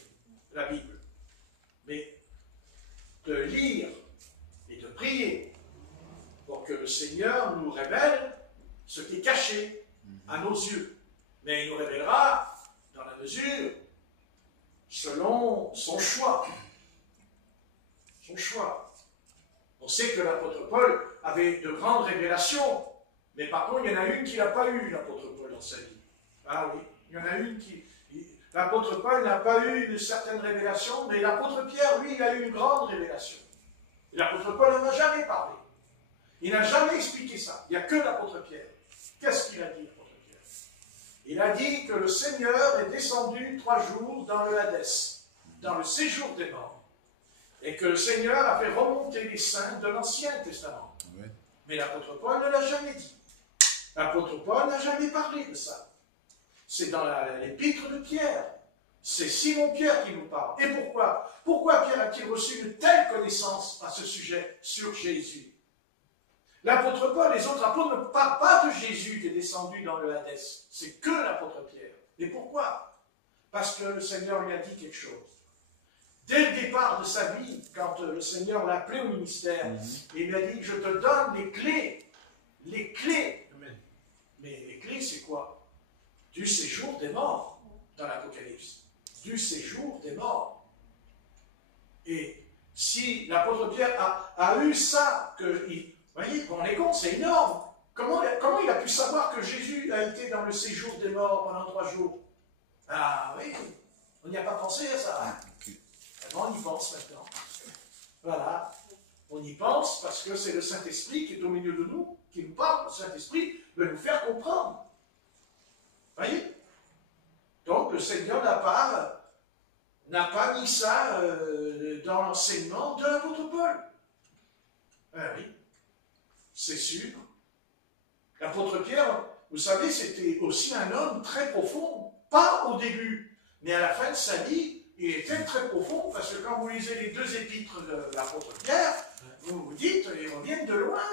la Bible. Mais de lire et de prier pour que le Seigneur nous révèle ce qui est caché à nos yeux. Mais il nous révélera dans la mesure selon son choix. Son choix. On sait que l'apôtre Paul avait de grandes révélations, mais par contre, il y en a une qu'il n'a pas eue, l'apôtre Paul, dans sa vie. Ah oui, il y en a une qui... L'apôtre Paul n'a pas eu de certaines révélations, mais l'apôtre Pierre, lui, il a eu une grande révélation. Et l'apôtre Paul n'en a jamais parlé. Il n'a jamais expliqué ça. Il n'y a que l'apôtre Pierre. Qu'est-ce qu'il a dit, l'apôtre Pierre? Il a dit que le Seigneur est descendu 3 jours dans le Hadès, dans le séjour des morts. Et que le Seigneur a fait remonter les saints de l'Ancien Testament. Oui. Mais l'apôtre Paul ne l'a jamais dit. L'apôtre Paul n'a jamais parlé de ça. C'est dans l'épître de Pierre. C'est Simon-Pierre qui nous parle. Et pourquoi? Pourquoi Pierre a-t-il reçu une telle connaissance à ce sujet sur Jésus? L'apôtre Paul, les autres apôtres ne parlent pas de Jésus qui est descendu dans le Hadès. C'est que l'apôtre Pierre. Et pourquoi? Parce que le Seigneur lui a dit quelque chose. Dès le départ de sa vie, quand le Seigneur l'a appelé au ministère, il lui a dit, je te donne les clés. Les clés. Amen. Mais les clés, c'est quoi? Du séjour des morts, dans l'Apocalypse. Du séjour des morts. Et si l'apôtre Pierre a eu ça, vous voyez, on est con, c'est énorme. Comment il a pu savoir que Jésus a été dans le séjour des morts pendant 3 jours? Ah oui, on n'y a pas pensé à ça. Hein? On y pense maintenant. Voilà. On y pense parce que c'est le Saint-Esprit qui est au milieu de nous, qui nous parle. Le Saint-Esprit veut nous faire comprendre. Voyez? Donc le Seigneur n'a pas mis ça dans l'enseignement de l'apôtre Paul. Ah oui, c'est sûr. L'apôtre Pierre, vous savez, c'était aussi un homme très profond. Pas au début, mais à la fin de sa vie, il était très profond, parce que quand vous lisez les deux épîtres de l'apôtre Pierre, vous vous dites, ils reviennent de loin,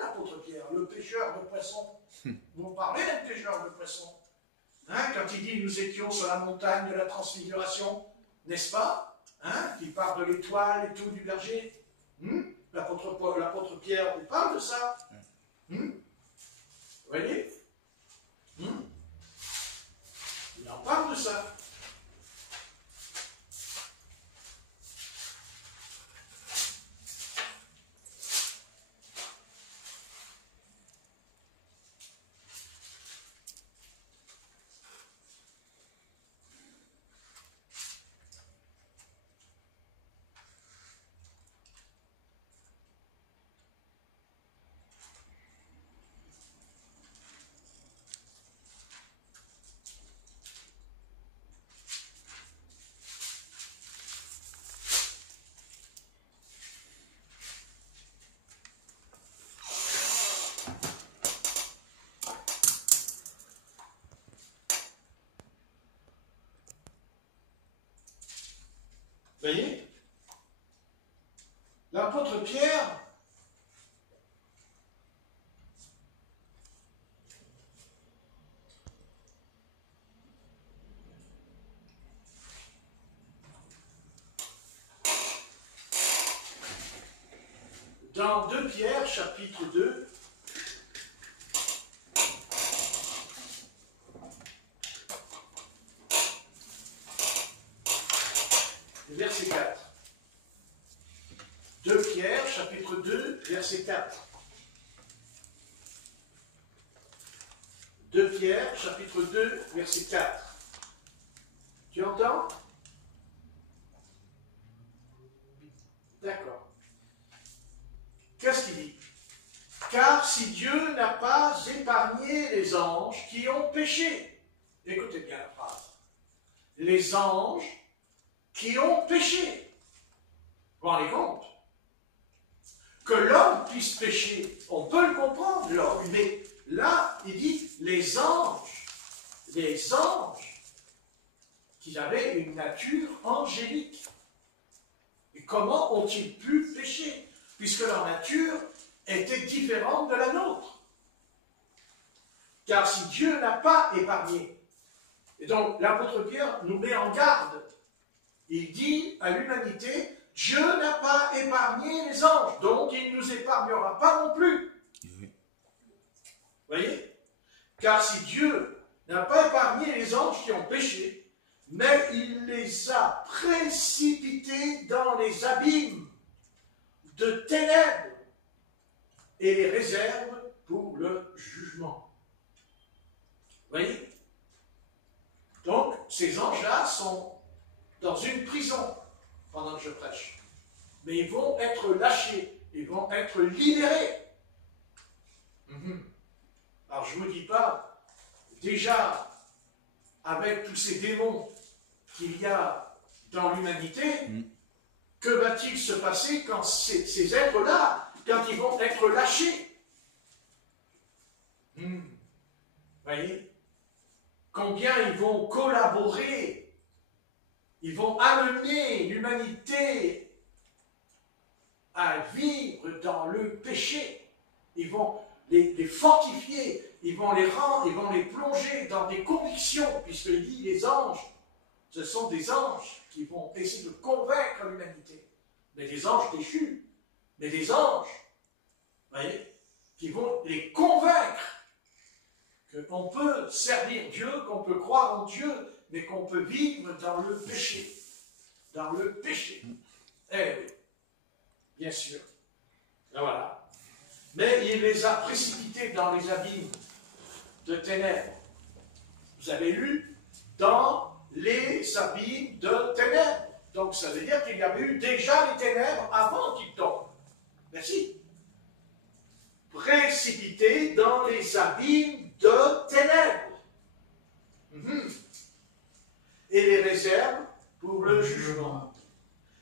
l'apôtre Pierre, le pêcheur de poissons. Vous parlez d'un pêcheur de poissons. Hein, quand il dit, nous étions sur la montagne de la transfiguration, n'est-ce pas? Hein, il parle de l'étoile et tout, du berger. L'apôtre Pierre, il parle de ça. Vous voyez? Il en parle de ça. Vous voyez? L'apôtre Pierre, dans 2 Pierre, chapitre 2, verset 4. 2 Pierre, chapitre 2, verset 4. 2 Pierre, chapitre 2, verset 4. Tu entends? D'accord. Qu'est-ce qu'il dit? Car si Dieu n'a pas épargné les anges qui ont péché, écoutez bien la phrase, les anges qui ont péché, vous vous rendez compte? Que l'homme puisse pécher, on peut le comprendre, l'homme, mais là, il dit les anges qui avaient une nature angélique. Et comment ont-ils pu pécher? Puisque leur nature était différente de la nôtre. Car si Dieu n'a pas épargné, et donc l'apôtre Pierre nous met en garde, il dit à l'humanité, Dieu n'a pas épargné les anges, donc il ne nous épargnera pas non plus. Vous voyez? Car si Dieu n'a pas épargné les anges qui ont péché, mais il les a précipités dans les abîmes de ténèbres et les réserve pour le jugement. Vous voyez? Donc, ces anges-là sont dans une prison pendant que je prêche. Mais ils vont être lâchés, ils vont être libérés. Alors, je ne vous dis pas, déjà, avec tous ces démons qu'il y a dans l'humanité, que va-t-il se passer quand ces êtres-là, quand ils vont être lâchés? Vous voyez? Combien ils vont collaborer, ils vont amener l'humanité à vivre dans le péché. Ils vont les fortifier, ils vont les rendre, ils vont les plonger dans des convictions, puisqu'il dit les anges, ce sont des anges qui vont essayer de convaincre l'humanité. Mais des anges déchus, mais des anges, vous voyez, qui vont les convaincre qu'on peut servir Dieu, qu'on peut croire en Dieu, mais qu'on peut vivre dans le péché. Dans le péché. Eh oui, bien sûr. Et voilà. Mais il les a précipités dans les abîmes de ténèbres. Vous avez lu, dans les abîmes de ténèbres. Donc ça veut dire qu'il y avait eu déjà les ténèbres avant qu'ils tombent. Merci. Précipités dans les abîmes de ténèbres. Et les réserve pour le jugement.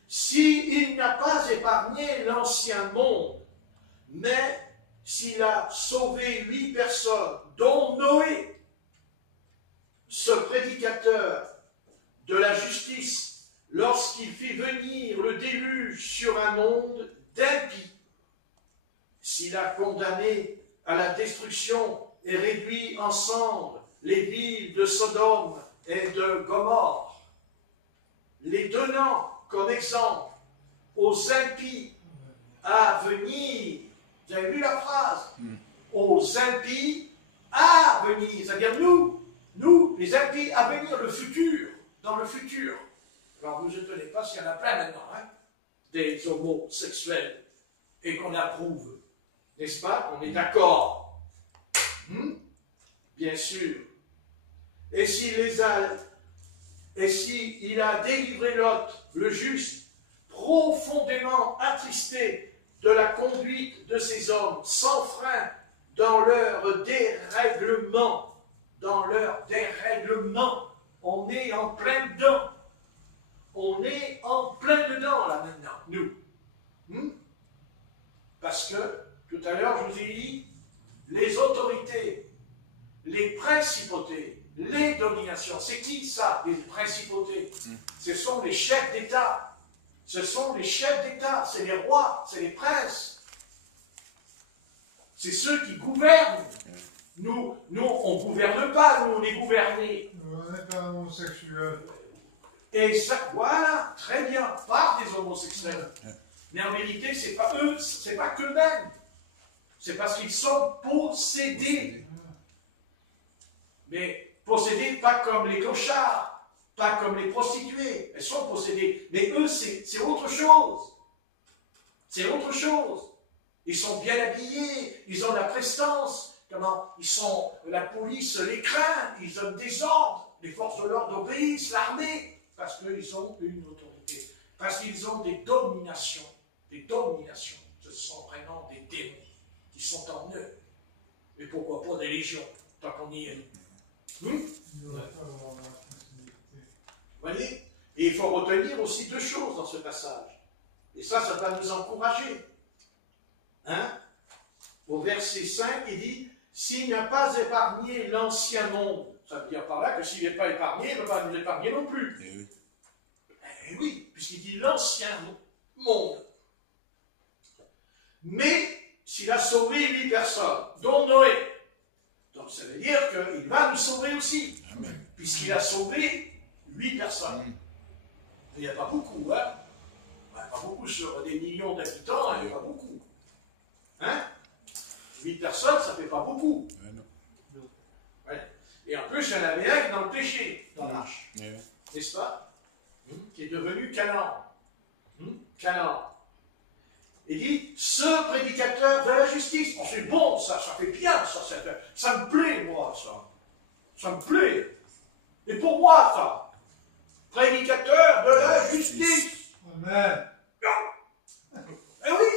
S'il n'a pas épargné l'ancien monde, mais s'il a sauvé 8 personnes, dont Noé, ce prédicateur de la justice, lorsqu'il fit venir le déluge sur un monde d'impies. S'il a condamné à la destruction et réduit en cendres les villes de Sodome et de Gomorrhe, les donnant comme exemple aux impies à venir. Vous avez lu la phrase? Aux impies à venir, c'est-à-dire nous, les impies à venir, le futur, dans le futur. Alors vous ne tenez pas s'il y en a plein maintenant, hein, des homosexuels, et qu'on approuve, n'est-ce pas? On est d'accord. Bien sûr. Et s'il a délivré Lot, le juste, profondément attristé de la conduite de ces hommes, sans frein dans leur dérèglement, on est en plein dedans. On est en plein dedans, là, maintenant, nous. Parce que, tout à l'heure, je vous ai dit, les autorités, les principautés, les dominations, c'est qui ça, les principautés? Ce sont les chefs d'État. Ce sont les chefs d'État, c'est les rois, c'est les princes. C'est ceux qui gouvernent. Nous, on ne gouverne pas, nous, on est gouvernés. On n'est pas homosexuel. Et ça, voilà, très bien, par des homosexuels. Mais en vérité, c'est pas eux, c'est pas qu'eux-mêmes. C'est parce qu'ils sont possédés. Mais possédés pas comme les clochards, pas comme les prostituées. Elles sont possédées. Mais eux, c'est autre chose. C'est autre chose. Ils sont bien habillés, ils ont la prestance. La police les craint, ils donnent des ordres. Les forces de l'ordre obéissent, l'armée, parce qu'ils ont une autorité. Parce qu'ils ont des dominations. Des dominations. Ce sont vraiment des démons qui sont en eux. Et pourquoi pas des légions, tant qu'on y est. Vous voyez? Et il faut retenir aussi deux choses dans ce passage. Et ça va nous encourager. Au verset 5, il dit « S'il n'a pas épargné l'ancien monde », ça veut dire par là que s'il n'est pas épargné, il ne va pas nous épargner non plus. Eh oui, puisqu'il dit l'ancien monde. Mais s'il a sauvé 8 personnes, dont Noé, donc ça veut dire qu'il va nous sauver aussi, puisqu'il a sauvé 8 personnes. Il n'y a pas beaucoup, hein? Il n'y a pas beaucoup sur des millions d'habitants, il n'y a pas beaucoup. 8 personnes, ça ne fait pas beaucoup. Ouais. Et en plus, il y en avait un qui est dans le péché, dans l'arche. N'est-ce pas? Qui est devenu Canaan. Canaan. Il dit, ce prédicateur de la justice. Oh, c'est bon, ça fait bien, ça me plaît, moi, ça. Ça me plaît. Et pour moi, ça. Prédicateur de la justice. Amen. Eh oui,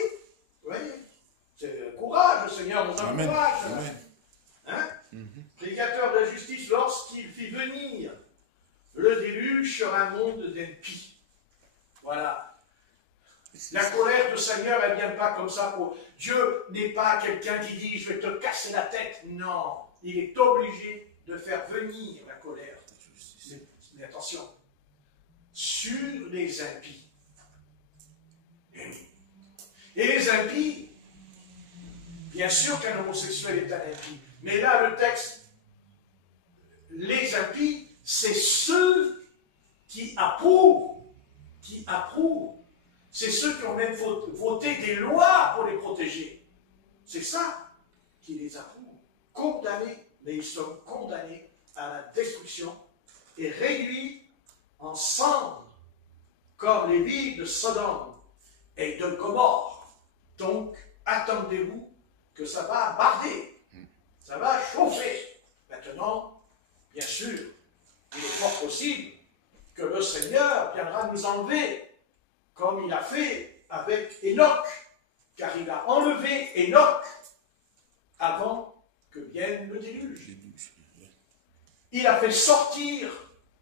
vous voyez. C'est le courage, le Seigneur nous encourage. Prédicateur de la justice, lorsqu'il fit venir le déluge sur un monde d'impies. Voilà. La colère du Seigneur, elle ne vient pas comme ça. Dieu n'est pas quelqu'un qui dit « je vais te casser la tête ». Non, il est obligé de faire venir la colère. Mais attention, sur les impies. Et les impies, bien sûr qu'un homosexuel est un impie. Mais là, le texte, les impies, c'est ceux qui approuvent. C'est ceux qui ont même voté des lois pour les protéger. C'est ça qui les approuve. Condamnés, mais ils sont condamnés à la destruction et réduits en cendres, comme les villes de Sodome et de Gomorrhe. Donc, attendez-vous que ça va barder, ça va chauffer. Maintenant, bien sûr, il est fort possible que le Seigneur viendra nous enlever, comme il a fait avec Enoch, car il a enlevé Enoch avant que vienne le déluge. Il a fait sortir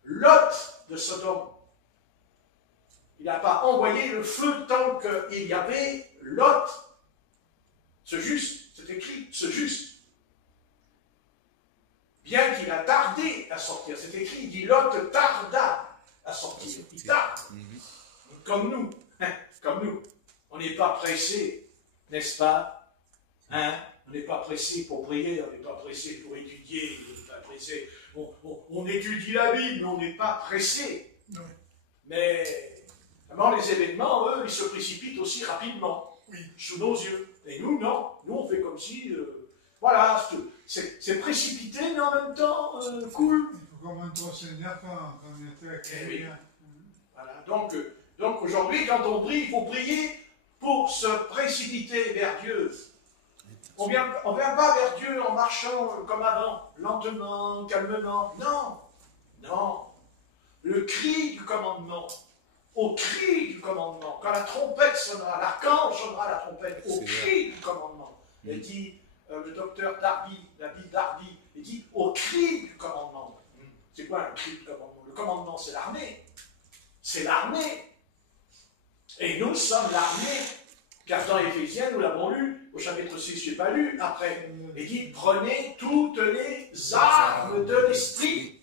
Lot de Sodome. Il n'a pas envoyé le feu tant qu'il y avait Lot. Ce juste, c'est écrit, ce juste. Bien qu'il a tardé à sortir, c'est écrit, il dit Lot tarda à sortir. Il tarde. Comme nous. Comme nous. On n'est pas pressé, n'est-ce pas? On n'est pas pressé pour prier, on n'est pas pressé pour étudier, on n'est pas pressé. On étudie la Bible, mais on n'est pas pressé. Oui. Mais vraiment, les événements, eux, ils se précipitent aussi rapidement, sous nos yeux. Et nous, non. Nous, on fait comme si, voilà, c'est précipité, mais en même temps, cool. Il faut quand même Seigneur quand on était avec Oui. Voilà. Donc aujourd'hui, quand on prie, il faut prier pour se précipiter vers Dieu. On ne vient pas vers Dieu en marchant comme avant, lentement, calmement. Non, non. Le cri du commandement, au cri du commandement, quand la trompette sonnera, l'archange sonnera la trompette, au cri du commandement. Il dit, le docteur Darby, il dit, au cri du commandement. C'est quoi un cri du commandement? Le commandement, c'est l'armée. C'est l'armée. Et nous sommes l'armée. Car dans Éphésiens, nous l'avons lu, au chapitre 6, je n'ai pas lu, après, il dit, prenez toutes les armes de l'esprit.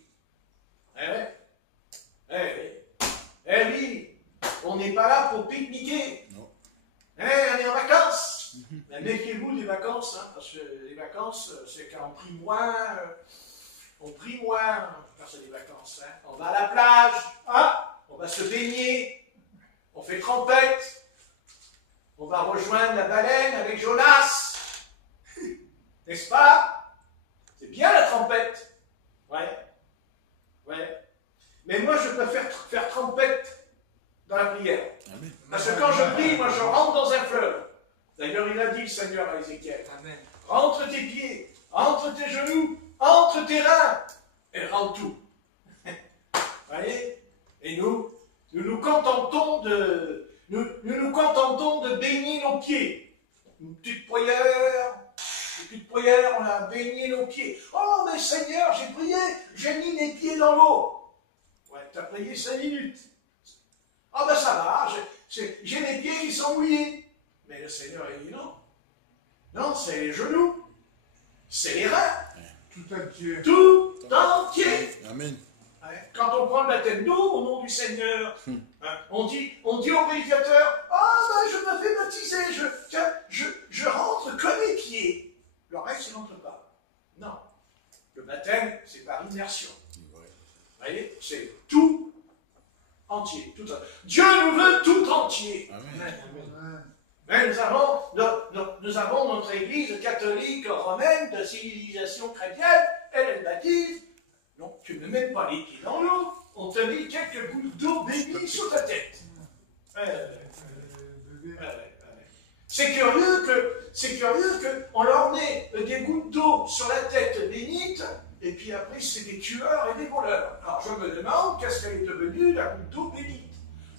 Eh oui, on n'est pas là pour pique-niquer. On est en vacances. Mais méfiez-vous des vacances, parce que les vacances, c'est quand on prie moins, quand c'est des vacances. On va à la plage, on va se baigner, on fait trempette. On va rejoindre la baleine avec Jonas. N'est-ce pas? C'est bien la trompette. Ouais. Mais moi, je préfère faire trompette dans la prière. Amen. Parce que quand je prie, moi, je rentre dans un fleuve. D'ailleurs, il a dit, le Seigneur, à Ézéchiel, Amen. Entre tes pieds, entre tes genoux, entre tes reins, et rentre tout. Vous voyez? Et nous nous contentons de... Nous contentons de baigner nos pieds. Une petite prière, on a baigné nos pieds. Oh, mais Seigneur, j'ai prié, j'ai mis mes pieds dans l'eau. Ouais, tu as prié 5 minutes. Ah, ben ça va, j'ai les pieds qui sont mouillés. Mais le Seigneur, il dit non. Non, c'est les genoux, c'est les reins. Tout entier. Tout entier. Amen. Quand on prend le baptême d'eau au nom du Seigneur, on dit au prédicateur, je me fais baptiser, je rentre que les pieds. Le reste, il n'entre pas. Non. Le baptême, c'est par immersion. Vous voyez, c'est tout entier. Dieu nous veut tout entier. Amen. Mais nous avons notre église catholique romaine de civilisation chrétienne, elle baptise. Non, tu ne mets pas les pieds dans l'eau, on te met quelques gouttes d'eau bénie sur ta tête. C'est curieux qu'on leur met des gouttes d'eau sur la tête bénite, et puis après c'est des tueurs et des voleurs. Alors je me demande qu'est-ce qu'elle est devenue la goutte d'eau bénite,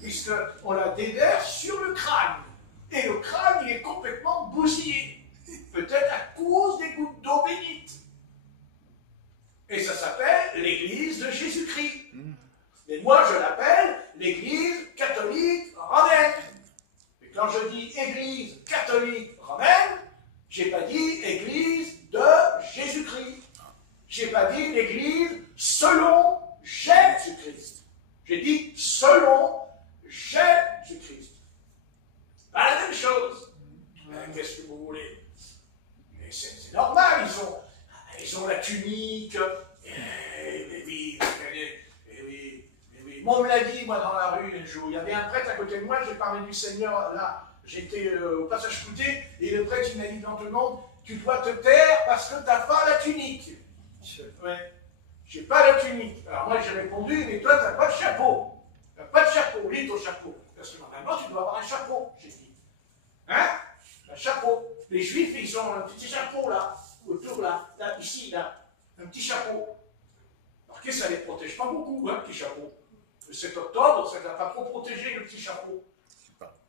puisqu'on la déverse sur le crâne, et le crâne il est complètement bousillé, peut-être à cause des gouttes d'eau bénite. Et ça s'appelle l'Église de Jésus-Christ. Et moi, je l'appelle l'Église catholique romaine. Et quand je dis Église catholique romaine, je n'ai pas dit Église de Jésus-Christ. Je n'ai pas dit l'Église selon Jésus-Christ. J'ai dit selon Jésus-Christ. Pas la même chose. Qu'est-ce que vous voulez? Mais c'est normal, ils ont la tunique, oui. Moi, on me l'a dit, moi, dans la rue, un jour. Il y avait un prêtre à côté de moi, j'ai parlé du Seigneur, là. J'étais au passage Couté, et le prêtre, il m'a dit devant tout le monde, tu dois te taire parce que tu n'as pas la tunique. Ouais. J'ai pas la tunique. Alors moi, j'ai répondu, mais toi, tu n'as pas de chapeau. Tu n'as pas de chapeau, lis ton chapeau. Parce que normalement, tu dois avoir un chapeau, j'ai dit. Un chapeau. Les Juifs, ils ont un petit chapeau, là. Autour là, ici, là, un petit chapeau. Remarquez, ça ne les protège pas beaucoup, un petit chapeau. Le 7 octobre, ça ne va pas trop protéger le petit chapeau.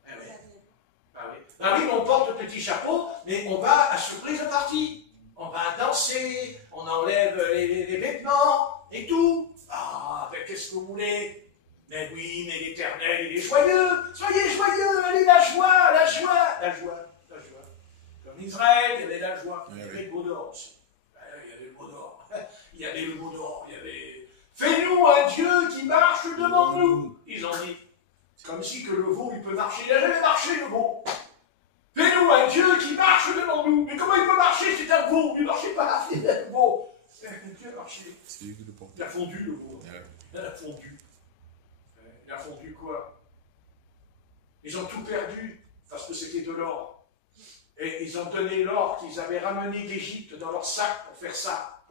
Oui, on porte le petit chapeau, mais on va à surprise de partie. On va danser, on enlève les vêtements et tout. Ben qu'est-ce que vous voulez? Mais oui, mais l'Éternel, il est joyeux. Soyez joyeux, allez, la joie. Comme Israël, il y avait la joie, il y avait le beau d'or aussi. Il y avait le beau d'or. Il y avait le beau d'or, il y avait Fais-nous un Dieu qui marche devant nous. Ils ont dit, comme si que le veau, il peut marcher. Il n'a jamais marché, le veau. Fais-nous un Dieu qui marche devant nous. Mais comment il peut marcher? C'est un veau. Il ne marchait pas, c'est un veau. Dieu a marché. Il a fondu, le veau. Il a fondu. Il a fondu quoi? Ils ont tout perdu parce que c'était de l'or. Et ils ont donné l'or qu'ils avaient ramené d'Égypte dans leur sac pour faire ça.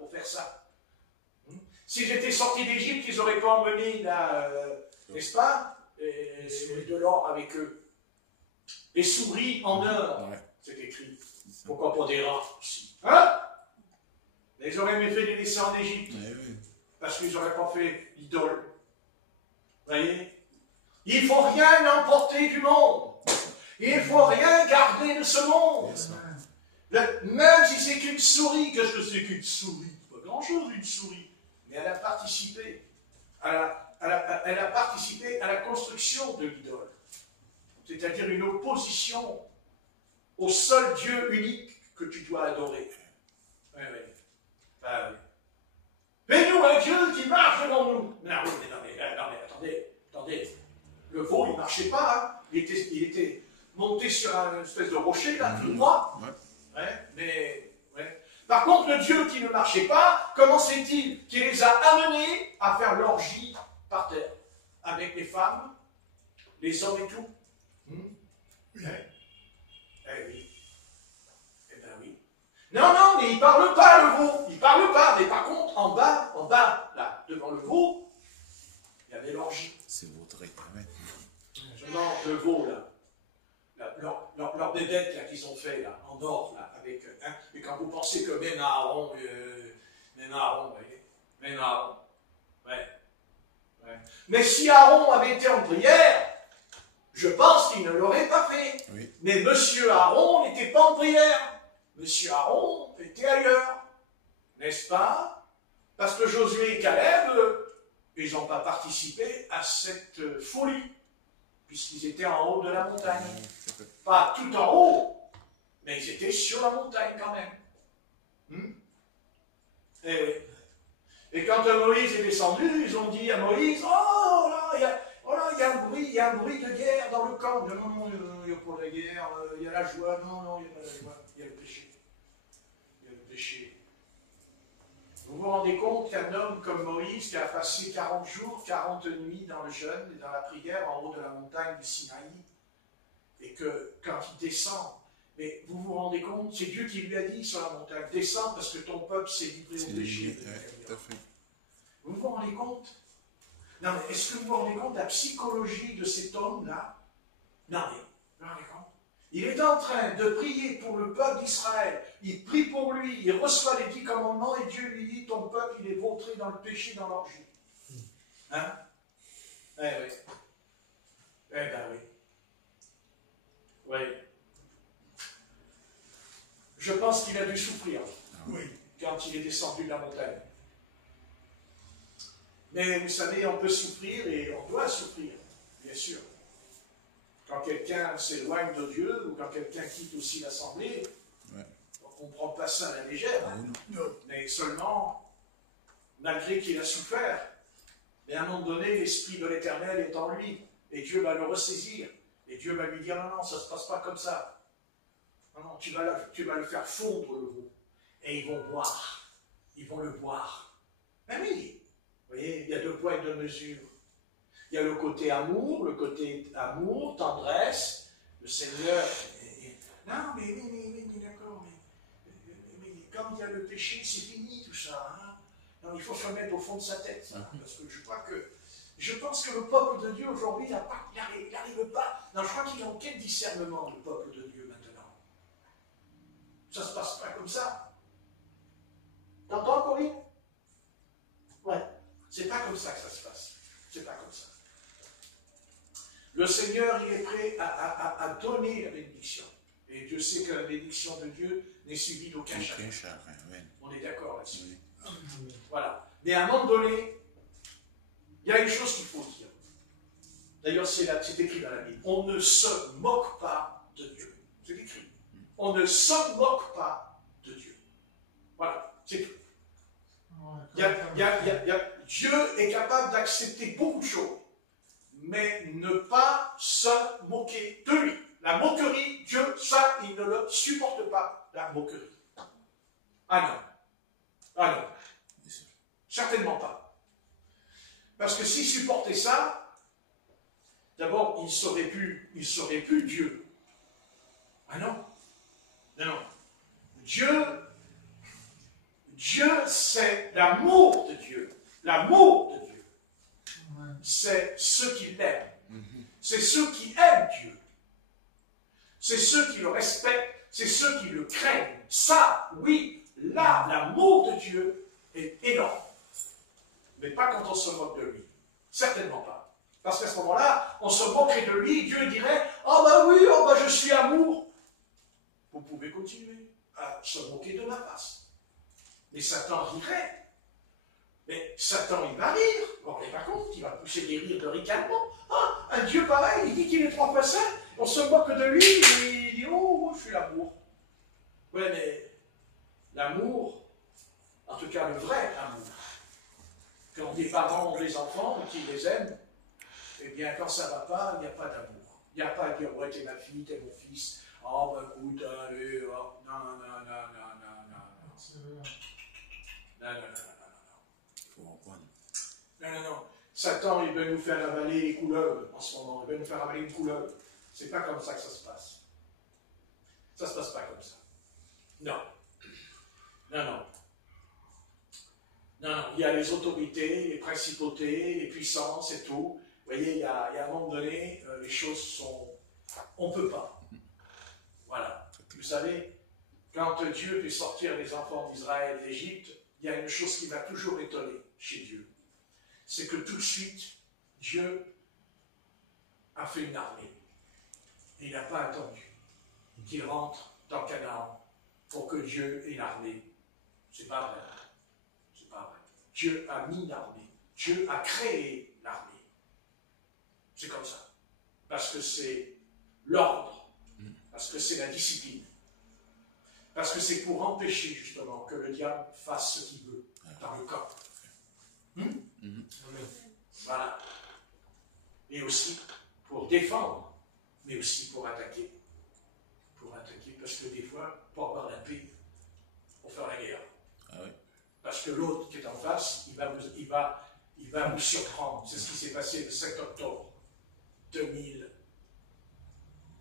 S'ils étaient sortis d'Égypte, ils n'auraient pas emmené, là, n'est-ce pas, de l'or avec eux. Les souris en or, c'est écrit. Pourquoi pas des rats aussi? Hein? Ils auraient mieux fait de les laisser en Égypte. Parce qu'ils n'auraient pas fait l'idole. Vous voyez? Il ne faut rien emporter du monde. Il ne faut rien garder de ce monde. Même si c'est qu'une souris, qu'est-ce que c'est qu'une souris? Pas grand-chose, une souris. Mais elle a participé. Elle a participé à la construction de l'idole. C'est-à-dire une opposition au seul Dieu unique que tu dois adorer. Oui. Ah oui. Fais-nous un Dieu qui marche devant nous. Non, mais attendez. Le veau, il ne marchait pas. Hein. Il était monté sur une espèce de rocher, là, tout droit. Ouais. Par contre, le Dieu qui ne marchait pas, comment c'est-il qu'il les a amenés à faire l'orgie par terre, avec les femmes, les hommes et tout? Oui. Eh bien oui. Non, mais il ne parle pas, le veau. Il ne parle pas, mais par contre, en bas, là, devant le veau, il y avait l'orgie. C'est vautré, Non, le veau, là. Leur bébête, là, qu'ils ont fait, là, en or, là, avec... Hein, et quand vous pensez que même Aaron, vous voyez, même Aaron, ouais. Mais si Aaron avait été en prière, je pense qu'il ne l'aurait pas fait. Oui. Mais monsieur Aaron n'était pas en prière. Monsieur Aaron était ailleurs. N'est-ce pas? Parce que Josué et Caleb, ils n'ont pas participé à cette folie, puisqu'ils étaient en haut de la montagne. Pas tout en haut, mais ils étaient sur la montagne quand même. Et quand Moïse est descendu, ils ont dit à Moïse, oh là, il y a un bruit de guerre dans le camp. Non, il n'y a pas de guerre, il y a la joie. Non, il n'y a pas la joie, il y a le péché. Vous vous rendez compte qu'un homme comme Moïse, qui a passé 40 jours, 40 nuits dans le jeûne et dans la prière en haut de la montagne du Sinaï, et que quand il descend, mais vous vous rendez compte, c'est Dieu qui lui a dit sur la montagne, descends parce que ton peuple s'est livré au péché. Vous vous rendez compte? Non, mais est-ce que vous vous rendez compte de la psychologie de cet homme-là? Non, mais vous vous rendez compte? Il est en train de prier pour le peuple d'Israël. Il prie pour lui, il reçoit les 10 commandements et Dieu lui dit, ton peuple, il est vautré dans le péché, dans l'orgie. Hein? Eh oui. Eh ben oui. Oui. Je pense qu'il a dû souffrir. Oui. Quand il est descendu de la montagne. Mais vous savez, on peut souffrir et on doit souffrir, bien sûr. Quand quelqu'un s'éloigne de Dieu ou quand quelqu'un quitte aussi l'assemblée, on ne prend pas ça à la légère. Mais seulement, malgré qu'il a souffert, mais à un moment donné, l'Esprit de l'Éternel est en lui et Dieu va le ressaisir. Et Dieu va lui dire, non, ça ne se passe pas comme ça. Non, tu vas le faire fondre, le veau. Et ils vont boire. Ils vont le boire. Ben oui. Vous voyez, il y a 2 poids et 2 mesures. Il y a le côté amour, tendresse. Le Seigneur... Non, mais d'accord. Mais comme il y a le péché, c'est fini tout ça. Hein? Non, il faut se remettre au fond de sa tête. Ça, parce que je pense que le peuple de Dieu aujourd'hui, il n'arrive pas. Non, je crois qu'il est en quel discernement, le peuple de Dieu, maintenant. Ça ne se passe pas comme ça. T'entends, Corinne? Ouais. C'est pas comme ça que ça se passe. C'est pas comme ça. Le Seigneur, il est prêt à donner la bénédiction. Et Dieu sait que la bénédiction de Dieu n'est suivie d'aucun chagrin. On est d'accord là-dessus. Oui. Voilà. Mais à un moment donné, il y a une chose qu'il faut dire. D'ailleurs, c'est écrit dans la Bible. On ne se moque pas de Dieu. C'est écrit. On ne se moque pas de Dieu. Voilà, c'est tout. Il Dieu est capable d'accepter beaucoup de choses, mais ne pas se moquer de lui. La moquerie, Dieu, ça, il ne le supporte pas, la moquerie. Ah non. Ah non. Certainement pas. Parce que s'il supportait ça, d'abord, il ne serait plus Dieu. Ah non. Non, non. Dieu, c'est l'amour de Dieu. L'amour de Dieu. C'est ceux qui l'aiment. C'est ceux qui aiment Dieu. C'est ceux qui le respectent. C'est ceux qui le craignent. Ça, oui, là, l'amour de Dieu est énorme. Mais pas quand on se moque de lui. Certainement pas. Parce qu'à ce moment-là, on se moquerait de lui, Dieu dirait « Ah bah oui, oh bah je suis amour ». Vous pouvez continuer à se moquer de ma face. Mais Satan rirait. Mais Satan, il va rire. Vous vous rendez pas compte, il va pousser des rires de ricanement. Ah, un Dieu pareil, il dit qu'il est 3 fois saint, on se moque de lui, et il dit « Oh, je suis l'amour ». Ouais, mais l'amour, en tout cas le vrai amour, quand des parents ont des enfants et qu'ils les aiment, eh bien, quand ça ne va pas, il n'y a pas d'amour. Il n'y a pas à dire, ouais, t'es ma fille, t'es mon fils. Oh, ben écoute, allez, oh. Non, non, non, non, non, non. Non, non, non, non, non. Il faut reprendre. Non, non, non. Satan, il veut nous faire avaler les couleuvres en ce moment. Il veut nous faire avaler une couleuvre. C'est pas comme ça que ça se passe. Ça se passe pas comme ça. Non. Non, non. Non, non, il y a les autorités, les principautés, les puissances et tout. Vous voyez, il y a un moment donné, les choses sont... On ne peut pas. Voilà. Vous savez, quand Dieu fait sortir les enfants d'Israël d'Égypte, il y a une chose qui m'a toujours étonné chez Dieu. C'est que tout de suite, Dieu a fait une armée. Il n'a pas attendu qu'il rentre dans Canaan pour que Dieu ait une armée. C'est pas vrai. C'est pas vrai. Dieu a mis l'armée. Dieu a créé l'armée. C'est comme ça. Parce que c'est l'ordre. Parce que c'est la discipline. Parce que c'est pour empêcher justement que le diable fasse ce qu'il veut dans le camp. Voilà. Et aussi pour défendre, mais aussi pour attaquer. Pour attaquer, parce que des fois, pour avoir la paix, pour faire la guerre. Ah ouais. Parce que l'autre qui est en face, il va vous surprendre. C'est ce qui s'est passé le 7 octobre 2000.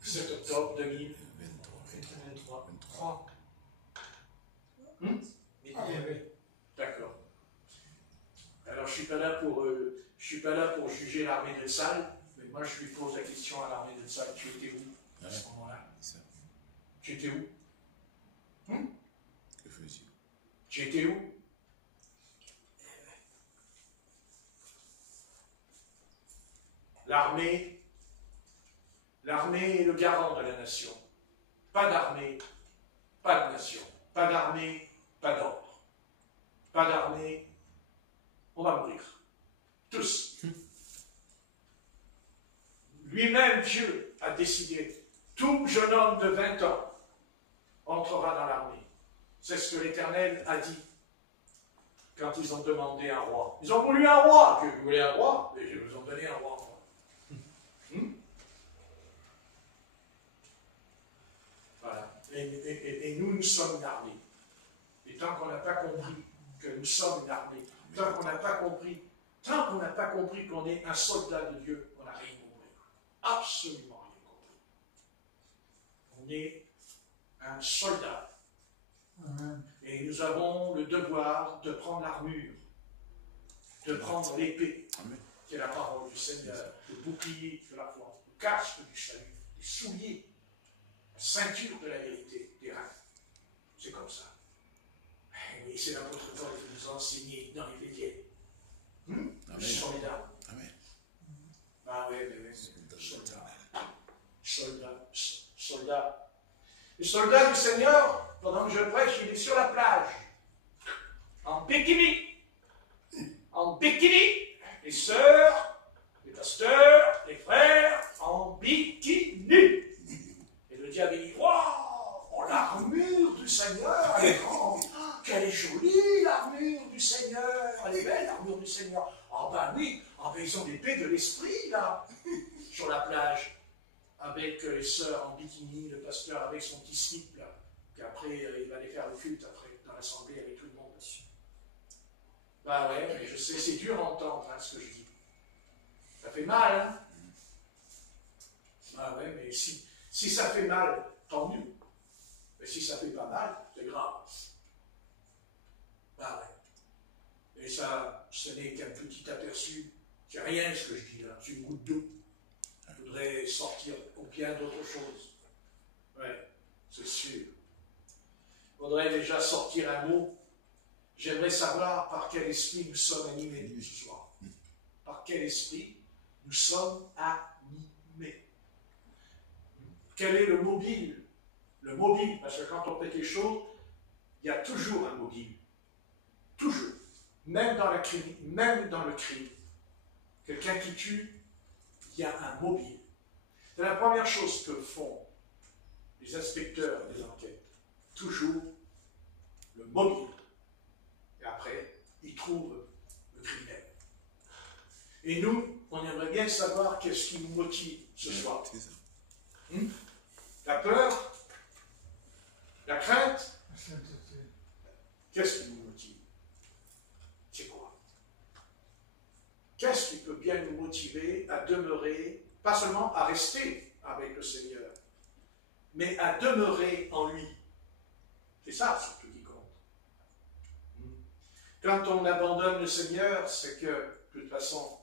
7 octobre 2023. 3. D'accord. Alors je suis pas là pour juger l'armée de Tzal, mais moi je lui pose la question à l'armée de Tzal. Tu étais où à ce moment-là? Tu étais où? Que faisiez-vous? Tu étais où? L'armée est le garant de la nation. Pas d'armée, pas de nation. Pas d'armée, pas d'ordre. Pas d'armée, on va mourir. Tous. Lui-même, Dieu, a décidé, tout jeune homme de 20 ans entrera dans l'armée. C'est ce que l'Éternel a dit quand ils ont demandé un roi. Ils ont voulu un roi. Dieu voulait un roi, et je vous en donné un roi. Voilà. Et nous sommes une armée. Et tant qu'on n'a pas compris que nous sommes une armée, tant qu'on n'a pas compris qu'on est un soldat de Dieu, on n'a rien compris. Absolument rien compris. On est un soldat. Et nous avons le devoir de prendre l'armure, de prendre l'épée, qui est la parole du Seigneur, le bouclier de la foi, le casque du salut, les souliers, la ceinture de la vérité, des reins. C'est comme ça. Et c'est l'apôtre Paul qui nous a enseigné dans les veillées. Le soldat. Ah oui, soldat. Le soldat du Seigneur, pendant que je prêche, il est sur la plage, en bikini. En bikini. Les sœurs, les pasteurs, les frères, en bikini. Et le diable dit, waouh, l'armure du Seigneur, elle est grande. Quelle est jolie l'armure du Seigneur. Elle est belle l'armure du Seigneur. mais ils ont l'épée de l'esprit, là, sur la plage, avec les sœurs en bikini, le pasteur avec son petit slip, là, qu'après, il va aller faire le culte, après, dans l'assemblée, avec tout le monde dessus. Bah ouais, mais je sais, c'est dur à entendre, hein, ce que je dis. Ça fait mal, hein? Ah ouais, mais si ça fait mal, tant mieux. Mais si ça fait pas mal, c'est grave. Ah ouais. Et ça, ce n'est qu'un petit aperçu. C'est rien ce que je dis là, c'est une goutte d'eau. Je voudrais sortir pour bien d'autres choses. Ouais, c'est sûr. Il faudrait déjà sortir un mot. J'aimerais savoir par quel esprit nous sommes animés ce soir. Par quel esprit nous sommes animés. Quel est le mobile? Le mobile, parce que quand on fait quelque chose, il y a toujours un mobile. Toujours. Même dans le crime. Quelqu'un qui tue, il y a un mobile. C'est la première chose que font les inspecteurs des enquêtes. Toujours le mobile. Et après, ils trouvent le criminel. Et nous, on aimerait bien savoir qu'est-ce qui nous motive ce soir. La peur? La crainte? Qu'est-ce qui nous motive? C'est quoi? Qu'est-ce qui peut bien nous motiver à demeurer, pas seulement à rester avec le Seigneur, mais à demeurer en lui? C'est ça surtout qui compte. Quand on abandonne le Seigneur, c'est que, de toute façon,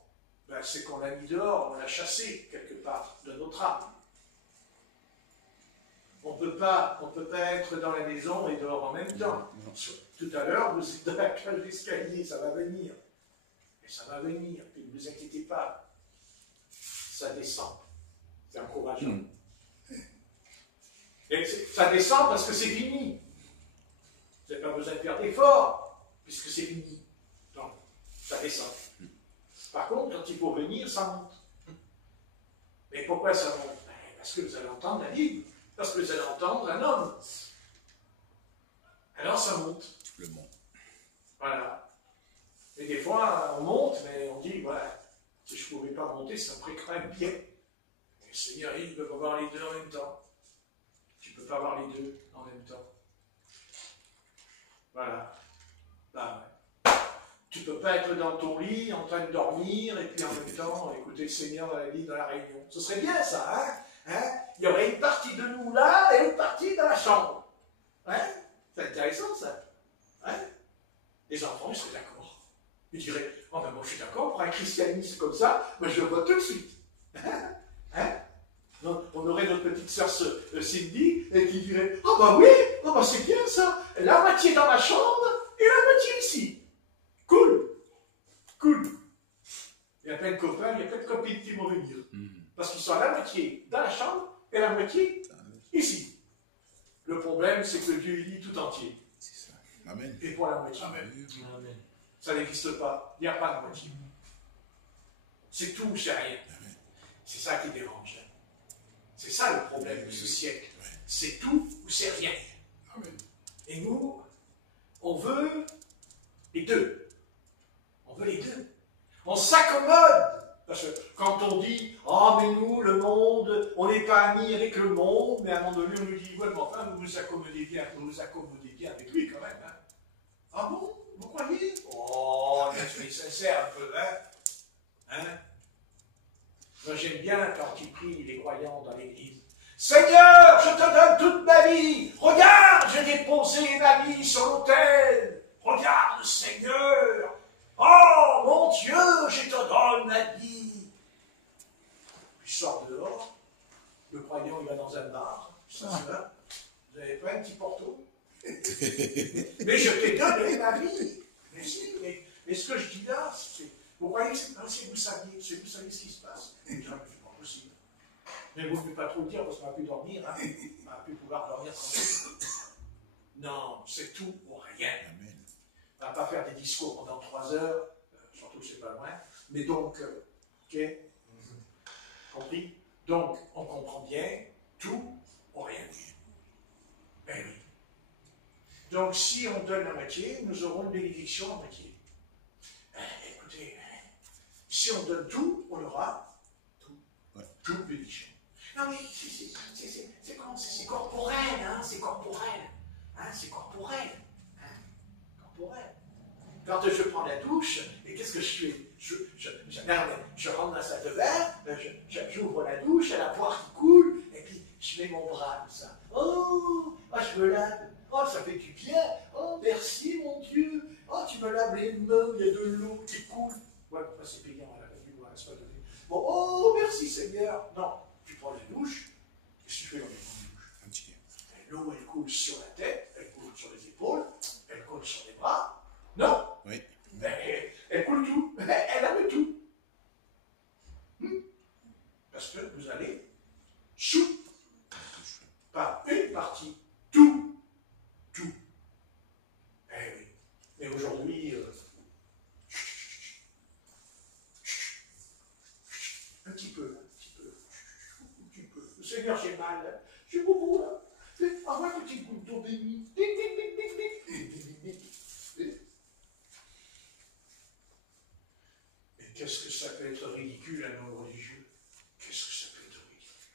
c'est qu'on l'a mis dehors, on l'a chassé quelque part de notre âme. On ne peut pas être dans la maison et dehors en même temps. Tout à l'heure, vous êtes dans la cage d'escalier, ça va venir. Et ça va venir, puis ne vous inquiétez pas. Ça descend. C'est encourageant. Et ça descend parce que c'est fini. Vous n'avez pas besoin de faire d'efforts, puisque c'est fini. Donc, ça descend. Par contre, quand il faut venir, ça monte. Mais pourquoi ça monte? Parce que vous allez entendre la Bible. Parce que vous allez entendre un homme. Alors ça monte. Le monde. Voilà. Et des fois, on monte, mais on dit, voilà, si je ne pouvais pas monter, ça me ferait quand même bien. Et le Seigneur, il ne peut pas avoir les deux en même temps. Tu ne peux pas avoir les deux en même temps. Voilà. Tu ne peux pas être dans ton lit, en train de dormir, et puis en même temps, écouter le Seigneur dans la vie, dans la réunion. Ce serait bien ça, hein? Il y aurait une partie de nous là, et une partie dans la chambre. Hein? C'est intéressant, ça. Hein? Les enfants, ils seraient d'accord. Ils diraient, oh ben moi je suis d'accord, pour un christianisme comme ça, moi je le vois tout de suite. Hein? Donc, on aurait notre petite sœur Cindy, et qui dirait, oh ben oui, oh ben c'est bien ça, la moitié dans la chambre, et la moitié ici. Cool. Cool. Il y a plein de copains, il y a plein de copines qui vont venir. Parce qu'ils sont à la moitié dans la chambre, et la moitié ici. Le problème, c'est que Dieu dit tout entier. C'est ça. Amen. Et pour la moitié. Amen. Amen. Ça n'existe pas. Il n'y a pas de moitié. C'est tout ou c'est rien. C'est ça qui dérange. C'est ça le problème de ce siècle. C'est tout ou c'est rien. Amen. Et nous, on veut les deux. On veut les deux. On s'accommode. Parce que quand on dit, oh mais nous, le monde, on n'est pas amis avec le monde, mais à un moment donné, on nous dit, ouais, mais enfin, vous vous accommodez bien avec lui quand même. Hein. Ah bon? Vous croyez? Oh, soyez sincère un peu, hein? Moi, j'aime bien quand il prie les croyants dans l'église. Seigneur, je te donne toute ma vie. Regarde, j'ai déposé ma vie sur l'autel. Regarde, Seigneur. Oh, mon Dieu, je te donne ma vie. Puis je sors dehors. Le croyant, il va dans un bar. Ça se va. Vous n'avez pas un petit porto? Mais je t'ai donné ma vie. Mais si, mais ce que je dis là, c'est... Vous croyez que c'est vous saviez ce qui se passe? C'est pas possible. Mais vous ne pouvez pas trop le dire parce qu'on va plus dormir. Hein. On va plus pouvoir dormir tranquille. Non, c'est tout ou rien. Amen. On ne va pas faire des discours pendant 3 heures, surtout que c'est pas loin. Mais donc, ok, compris? Donc, on comprend bien, tout ou rien. Ben oui. Donc, si on donne la moitié, nous aurons une bénédiction à moitié. Écoutez, si on donne tout, on aura tout. Ouais. Toute bénédiction. Non mais c'est corporel, hein, c'est corporel. Hein, c'est corporel. Hein, corporel. Quand je prends la douche, et qu'est-ce que je fais? Je rentre dans la salle de bain, j'ouvre la douche, il y a la poire qui coule, et puis je mets mon bras comme ça. Oh, je me lave. Oh, ça fait du bien. Oh, merci mon Dieu. Oh, tu me laves les mains, il y a de l'eau qui coule. Ouais, c'est payant, elle a pas dû boire, c'est pas donné. Bon, oh, merci Seigneur. Non, tu prends la douche, qu'est-ce que tu fais dans les douches? L'eau, elle coule sur la tête, elle coule sur les épaules, elle coule sur les bras. Non. Oui. Elle coule tout. Elle a tout. Parce que vous allez sous, par une partie, tout. Tout. Eh oui. Mais aujourd'hui, un petit peu. Le Seigneur, j'ai mal. J'ai beaucoup là. Envoie un petit bouton béni. Qu'est-ce que ça peut être ridicule à nos religieux? Qu'est-ce que ça peut être ridicule?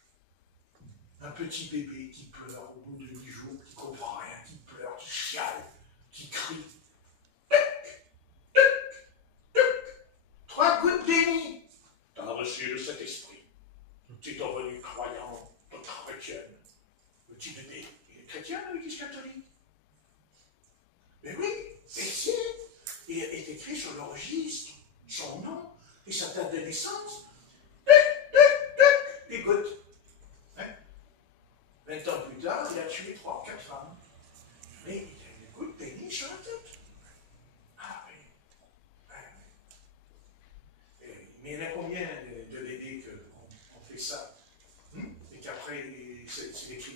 Un petit bébé qui pleure au bout de 8 jours, qui ne comprend rien, qui pleure, qui chiale, qui crie. 3 gouttes bénies. Tu as reçu le Saint-Esprit. Tu es devenu croyant, chrétienne. Le petit bébé, il est chrétien dans l'Église catholique. Mais oui, et si, il est écrit sur le registre, son nom et sa date de naissance. Des gouttes. Hein? 20 ans plus tard, il a tué 3 ou 4 femmes. Mais il a une goutte bénie sur la tête. Ah oui. Ah, oui. Mais il y en a combien de bébés qu'on fait ça? Et qu'après, c'est écrit